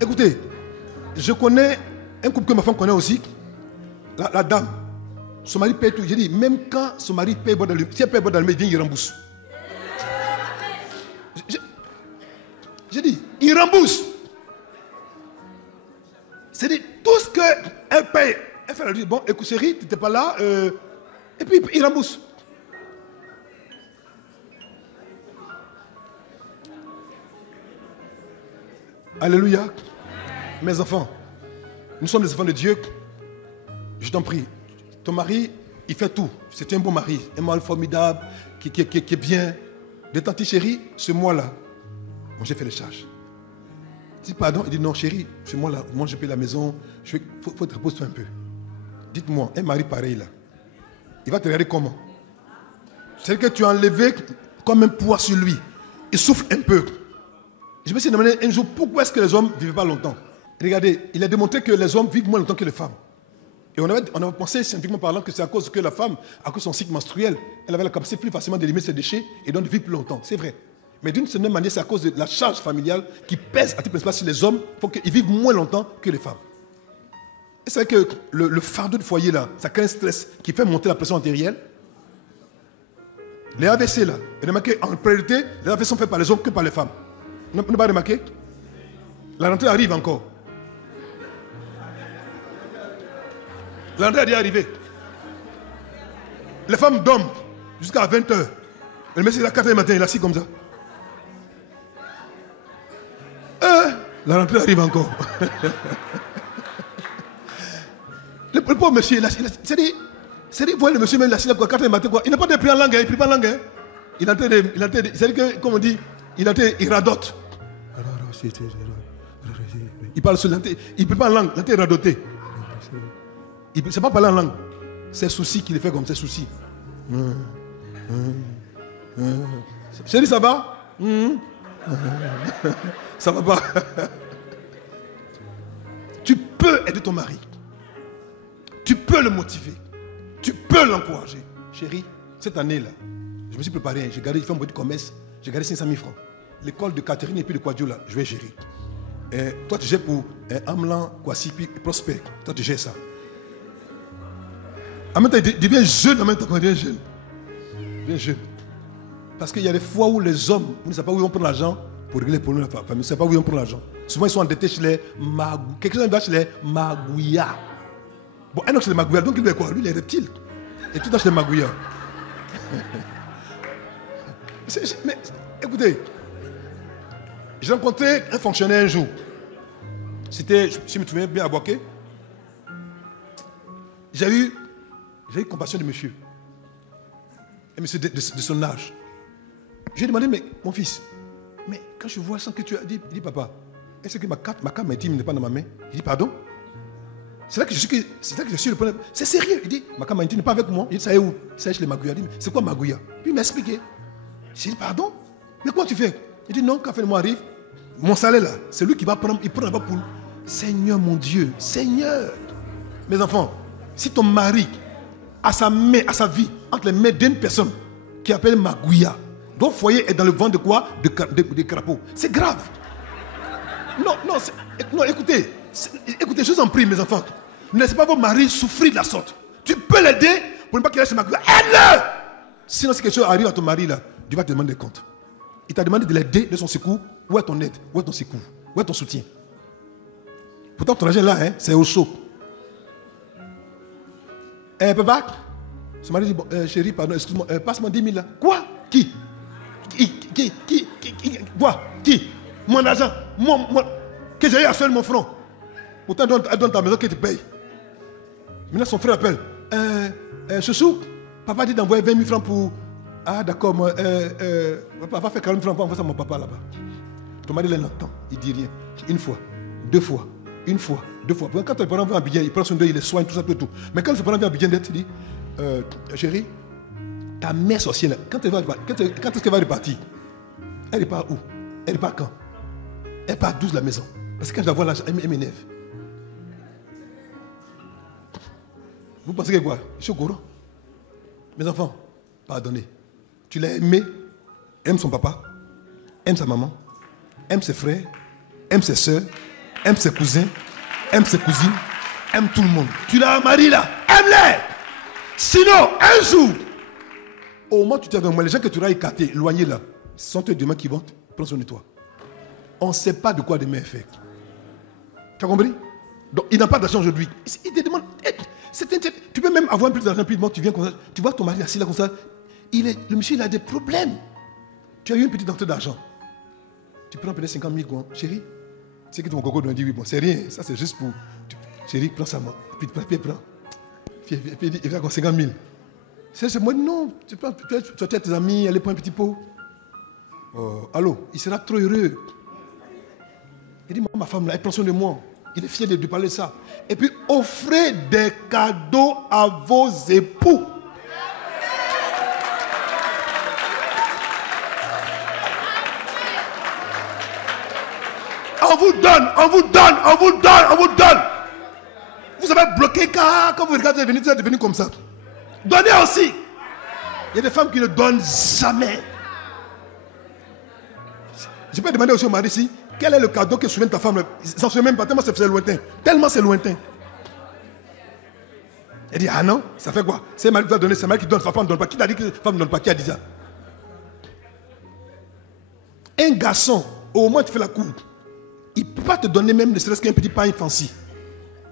Écoutez, je connais un couple que ma femme connaît aussi. La dame, son mari paye tout. J'ai dit, même quand son mari paye bois d'allumette, si elle paye bois d'allumette, il vient, il rembourse. J'ai dit, il rembourse. C'est-à-dire, tout ce qu'elle paye, elle fait la vie. Bon, écoute, chérie, tu n'étais pas là. Et puis, il rembourse. Alléluia. Mes enfants, nous sommes les enfants de Dieu. Je t'en prie, ton mari, il fait tout. C'est un bon mari, un mari formidable, qui est bien. De tante chérie, ce mois-là, moi j'ai fait les charges. Dis pardon, il dit non chérie, ce mois-là, moi je paye la maison, il faut te reposer un peu. Dites-moi, un mari pareil là, il va te regarder comment? C'est-à-dire que tu as enlevé comme un poids sur lui. Il souffre un peu. Je me suis demandé un jour pourquoi est-ce que les hommes ne vivent pas longtemps. Regardez, il a démontré que les hommes vivent moins longtemps que les femmes. Et on avait pensé scientifiquement parlant que c'est à cause que la femme, à cause de son cycle menstruel, elle avait la capacité plus facilement d'éliminer ses déchets et donc de vivre plus longtemps. C'est vrai. Mais d'une certaine manière, c'est à cause de la charge familiale qui pèse à titre principal sur les hommes pour qu'ils vivent moins longtemps que les femmes. Et c'est vrai que le fardeau du foyer là, ça crée un stress qui fait monter la pression artérielle. Les AVC là, et remarquez, en priorité, les AVC sont faits par les hommes que par les femmes. Vous n'avez pas remarqué? La rentrée arrive encore. La rentrée est arrivée. Les femmes dorment jusqu'à 20h. Le monsieur, il est à 4h du matin, il est assis comme ça. La rentrée arrive encore. Le pauvre monsieur, c'est-à-dire, vous voyez le monsieur même, il est assis là, 4h du matin, quoi. Il n'a pas de prix en langue, il ne prie pas en langue. Hein. C'est-à-dire que, comme on dit, il radote. Il parle sur l'antenne, il ne prie pas en langue, l'antenne est radotée. Il ne sait pas parler en langue. C'est souci qu'il fait comme c'est souci. Chérie, ça va? Ça va pas. Tu peux aider ton mari. Tu peux le motiver. Tu peux l'encourager. Chérie, cette année-là, je me suis préparé. J'ai gardé, il fait un petit commerce. J'ai gardé 500 000 francs. L'école de Catherine et puis de Quadio, là, je vais gérer. Toi, tu gères pour Amlan, Kwasi, puis Prosper. Toi, tu gères ça. En même temps, il devient jeune en même temps qu'on devient jeune. Il devient jeune. Parce qu'il y a des fois où les hommes, vous ne savez pas où ils vont prendre l'argent pour régler les problèmes de la famille. Vous ne savez pas où ils vont prendre l'argent. Souvent, ils sont endettés chez les magouillas. Quelque chose va chez les magouillas. Bon, Enoch c'est le magouillard, donc il est quoi? Lui il est reptile. Et tout c'est le magouillard. Mais écoutez, j'ai rencontré un fonctionnaire un jour. C'était, si je me souviens bien, à Boaké. J'ai eu compassion de monsieur. Et monsieur de son âge. J'ai demandé, mais mon fils, mais quand je vois ça que tu as dit, papa, est-ce que ma carte intime n'est pas dans ma main? Il dit, pardon? C'est là que je suis le problème. C'est sérieux. Il dit, ma carte intime n'est pas avec moi. Il dit, ça est où? Ça est chez les magouillards. Il dit, c'est quoi magouillards? Puis il m'a expliqué. J'ai dit, pardon? Mais comment tu fais? Il dit, non, quand fin de mois arrive, mon salaire là, c'est lui qui va prendre, il prend d'abord pour Seigneur mon Dieu, Seigneur. Mes enfants, si ton mari a sa main, a sa vie entre les mains d'une personne qui appelle magouilla, ton foyer est dans le vent de quoi? De crapauds. C'est grave. Non, écoutez, je vous en prie, mes enfants. Ne laissez pas vos maris souffrir de la sorte. Tu peux l'aider pour ne pas qu'il reste magouilla. Aide-le! Sinon, si quelque chose arrive à ton mari là, Dieu va te demander des comptes. Il t'a demandé de l'aider de son secours. Où est ton aide? Où est ton secours? Où est ton soutien? Pourtant, ton argent là, hein, c'est au chaud. Papa, son mari dit, bon, chérie, pardon, excuse-moi, passe-moi 10 000 là. Quoi? Qui? Quoi? Qui? Mon argent. Que j'ai eu à seul mon front. Pourtant, elle donne ta maison qui te paye. Maintenant, son frère appelle. Chouchou, papa dit d'envoyer 20 000 francs pour... Ah, d'accord, moi, papa va faire 40 000 francs pour envoyer ça à mon papa là-bas. Ton mari l'entend, il ne dit rien. Une fois, deux fois, une fois, deux fois. Quand tes parents vont à Abidjan, il prend son deuil, il les soigne, tout ça, tout. Mais quand ses parents viennent à Abidjan, il dit, chérie, ta mère sorcière, quand est-ce qu'elle va repartir? Elle repart où? Elle repart quand? Elle part 12 la maison. Parce que quand je la vois là, elle m'énerve. Vous pensez que quoi? Je suis au courant. Mes enfants, pardonnez. Tu l'as aimé, aime son papa, aime sa maman, aime ses frères, aime ses soeurs, aime ses cousins, aime ses cousines, aime tout le monde. Tu l'as un mari là, aime-les. Sinon, un jour, au moment où tu t'es donné, les gens que tu auras écartés, éloignés là, ce sont eux demain qui vont prendre soin de toi. On ne sait pas de quoi demain est fait. Tu as compris? Donc, il n'a pas d'argent aujourd'hui. Il te demande, tu peux même avoir un peu d'argent, puis tu viens comme ça, tu vois ton mari assis là comme ça, le monsieur il a des problèmes. Tu as eu une petite entrée d'argent. Tu prends peut-être 50 000 quoi. Chérie, c'est que ton coco doit dire oui, bon, c'est rien, ça c'est juste pour. Chérie, prends ça, moi. Puis il prend. Puis il fait comme 50 000. C'est moi, non, tu as tes amis, allez prendre un petit pot. Oh, allô, il sera trop heureux. Il dit, ma femme là, elle prend soin de moi. Il est fier de parler de ça. Et puis, offrez des cadeaux à vos époux. On vous donne. Vous avez bloqué car quand vous regardez, vous êtes devenu comme ça. Donnez aussi. Il y a des femmes qui ne donnent jamais. Je peux demander aussi au mari ici, quel est le cadeau que souvient ta femme? Ils n'en souviennent même pas, tellement c'est lointain. Tellement c'est lointain. Elle dit, ah non, ça fait quoi? C'est mari qui doit donner, c'est mari qui donne, sa femme ne donne pas. Qui t'a dit que la femme ne donne pas? Qui a dit ça? Un garçon, au moment où tu fais la cour, il ne peut pas te donner même ne serait-ce qu'un petit pain fancy.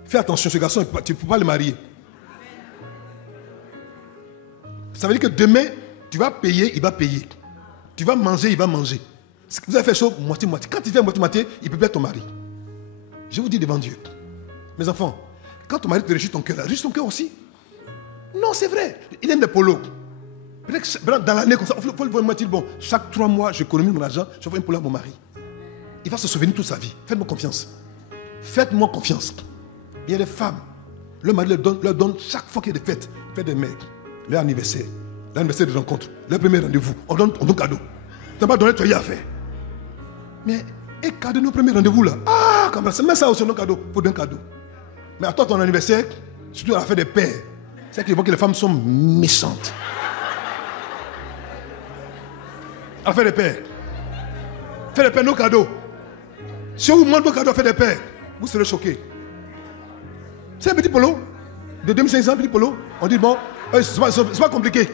Fais attention, ce garçon, tu ne peux pas le marier. Ça veut dire que demain, tu vas payer, il va payer. Tu vas manger, il va manger. Vous avez fait chaud, moitié-moitié. Quand il fait moitié-moitié, il peut pas être ton mari. Je vous dis devant Dieu. Mes enfants, quand ton mari te rejette ton cœur, rejette ton cœur aussi. Non, c'est vrai. Il aime des polos. Peut-être dans l'année, comme ça, il faut me dire, bon, chaque 3 mois, j'économise mon argent, je fais un polo à mon mari. Il va se souvenir toute sa vie. Faites-moi confiance. Faites-moi confiance. Il y a des femmes, leur mari leur donne chaque fois qu'il y a des fêtes, faites des mecs, leur anniversaire de rencontre, leur premier rendez-vous, on donne cadeau. Tu n'as pas donné, tu as rien à faire. Mais, et cadeau, nos premiers rendez-vous là, ah, comme ça, mets ça aussi, nos cadeaux, il faut donner un cadeau. Mais à toi, ton anniversaire, surtout à la fête des pères, c'est qu'ils voient que les femmes sont méchantes. À la fête des pères, faites des pères, nos cadeaux. Si on vous demande nos cadeaux à faire des pères, vous serez choqués. C'est un petit polo, de 2500, petit polo. On dit, bon, c'est pas compliqué.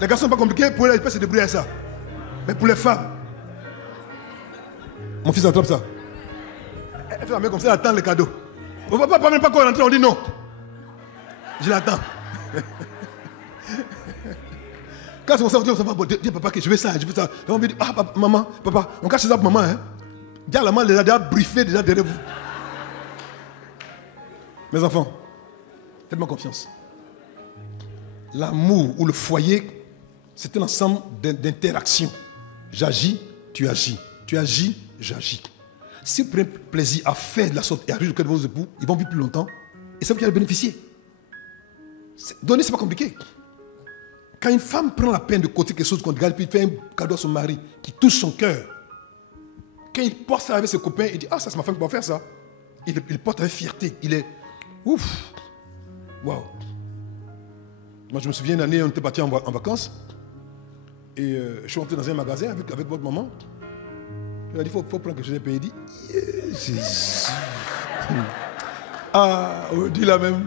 Les garçons, c'est pas compliqué, pour eux, ils peuvent se débrouiller à ça. Mais pour les femmes, mon fils attrape ça. Elle fait la main comme ça, elle attend les cadeaux. On ne va pas même pas qu'on rentre, on dit non. Je l'attends. Quand c'est comme ça, on va dire papa que je veux ça, je veux ça. Et on va dire, ah papa, maman, papa, on cache ça pour maman. Hein? Déjà, la maman les a déjà briefés déjà derrière vous. Mes enfants, faites-moi confiance. L'amour ou le foyer, c'est un ensemble d'interactions. J'agis, tu agis. Tu agis, j'agis. Si vous prenez plaisir à faire de la sorte et à vivre le cœur de vos époux, ils vont vivre plus longtemps. Et c'est vous qui allez bénéficier. Donner, ce n'est pas compliqué. Quand une femme prend la peine de côté quelque chose qu'on regarde, puis il fait un cadeau à son mari qui touche son cœur. Quand il porte ça avec ses copains, il dit, ah ça c'est ma femme qui va faire ça. Il porte avec fierté. Il est, ouf, waouh. Moi je me souviens une année, on était partis en vacances. Et je suis rentré dans un magasin avec votre maman. Il a dit, il faut prendre quelque chose à payer. Il dit, Jésus. Ah, on dit là même,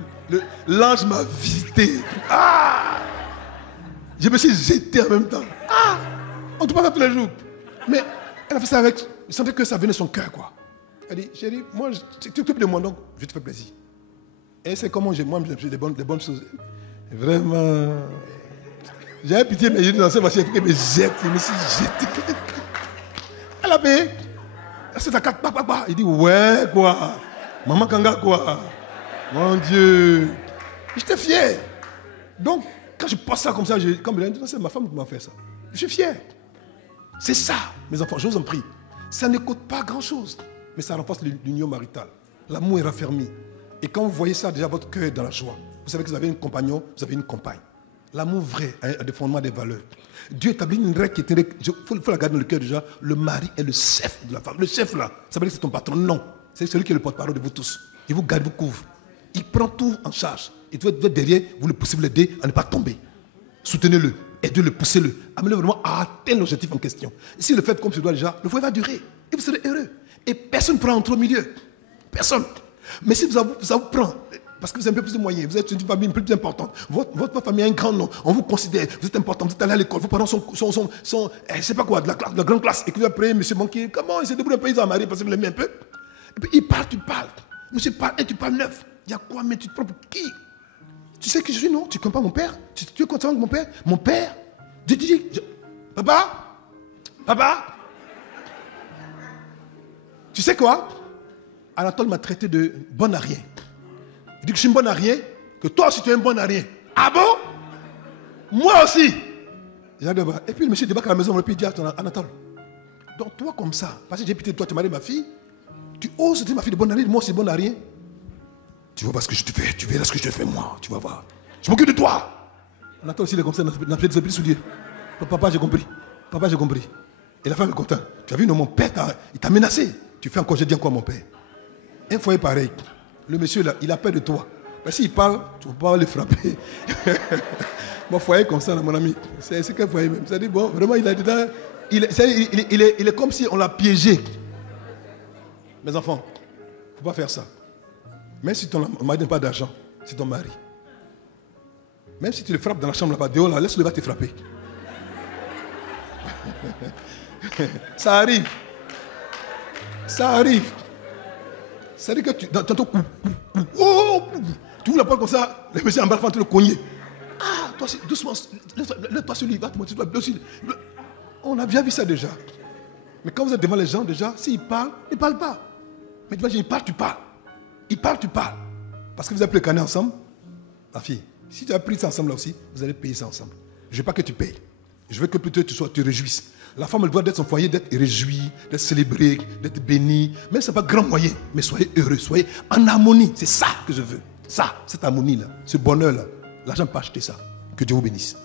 l'ange m'a visité. Ah, je me suis jeté en même temps. Ah, on ne peut pas faire tous les jours. Mais elle a fait ça avec, je sentais que ça venait de son cœur, quoi. Elle dit, chérie, moi, tu t'occupes de moi, donc je te fais plaisir. Et c'est comment moi, j'ai des bonnes choses. Vraiment. J'avais pitié, mais j'ai dit dans cette machine, elle me jette, je me suis jeté. Elle a payé. C'est ta carte, papa. Il dit, ouais, quoi. Maman Kanga, quoi. Mon Dieu. J'étais fier. Donc, quand je passe ça comme ça, comme elle dit, c'est ma femme qui m'a fait ça. Je suis fier. C'est ça, mes enfants, je vous en prie. Ça ne coûte pas grand-chose, mais ça renforce l'union maritale. L'amour est raffermi. Et quand vous voyez ça, déjà, votre cœur est dans la joie. Vous savez que vous avez un compagnon, vous avez une compagne. L'amour vrai a des fondements, des valeurs. Dieu établit une règle qui est... Il faut la garder dans le cœur déjà. Le mari est le chef de la femme. Le chef là, ça veut dire que c'est ton patron. Non. C'est celui qui est le porte-parole de vous tous. Il vous garde, vous couvre. Il prend tout en charge. Il doit être derrière, vous le poussez, vous l'aidez à ne pas tomber. Soutenez-le, aidez-le, poussez-le. Amenez-le vraiment à atteindre l'objectif en question. Et si le faites comme je dois déjà, le foyer va durer. Et vous serez heureux. Et personne ne prend entre au milieu. Personne. Mais si ça vous prend, parce que vous avez un peu plus de moyens, vous êtes une famille un peu plus importante, votre famille a un grand nom, on vous considère, vous êtes important, vous êtes allé à l'école, vos parents sont je ne sais pas quoi, de la grande classe, et que vous apprenez, monsieur banquier, comment il s'est débrouillé un pays à marier parce que vous l'aimez un peu. Et puis il parle, tu parles. Monsieur parle, et tu parles neuf. Il y a quoi, mais tu te prends pour qui? Tu sais qui je suis, non? Tu ne connais pas mon père? Tu es content avec mon père? Mon père? Je te dis, papa? Tu sais quoi? Anatole m'a traité de bon à rien. Il dit que je suis une bonne à rien, que toi aussi tu es un bon à rien. Ah bon? Moi aussi. Et puis le monsieur débarque à la maison, et puis il dit à Anatole, donc toi comme ça, parce que j'ai pitié de toi, tu marié ma fille, tu oses dire ma fille de bonne à rien, moi aussi bonne à rien. Tu vas voir ce que je te fais, tu verras ce que je te fais moi, tu vas voir. Je m'occupe de toi. Anatole aussi il est comme ça, dans les souliers. Papa j'ai compris, papa j'ai compris. Et la femme est contente. Tu as vu, non, mon père, il t'a menacé. Tu fais encore, j'ai dit encore mon père. Un foyer pareil. Le monsieur là, il a peur de toi. Parce qu'il parle, tu ne peux pas le frapper. Mon foyer comme ça, là, mon ami. C'est quel foyer même? C'est-à-dire, bon, vraiment, il est comme si on l'a piégé. Mes enfants, il ne faut pas faire ça. Même si ton mari n'a pas d'argent, c'est ton mari. Même si tu le frappes dans la chambre là-bas, dehors là, laisse-le va te frapper. Ça arrive. Ça arrive. C'est-à-dire que tantôt, tu ouvres la porte comme ça, le monsieur en bas, tu le cogner. Ah, toi, doucement, laisse-toi sur lui, va te montrer, on a bien vu ça déjà. Mais quand vous êtes devant les gens, déjà, s'ils parlent, ils ne parlent pas. Mais tu vas dire, il parle, tu parles. Il parle, tu parles. Parce que vous avez pris le canet ensemble, ma fille, si tu as pris ça ensemble là aussi, vous allez payer ça ensemble. Je ne veux pas que tu payes. Je veux que plutôt tu te réjouisses. La femme, elle doit être son foyer, d'être réjouie, d'être célébrée, d'être bénie. Même si ce n'est pas grand moyen, mais soyez heureux, soyez en harmonie. C'est ça que je veux. Ça, cette harmonie-là, ce bonheur-là. L'argent ne peut pas acheter ça. Que Dieu vous bénisse.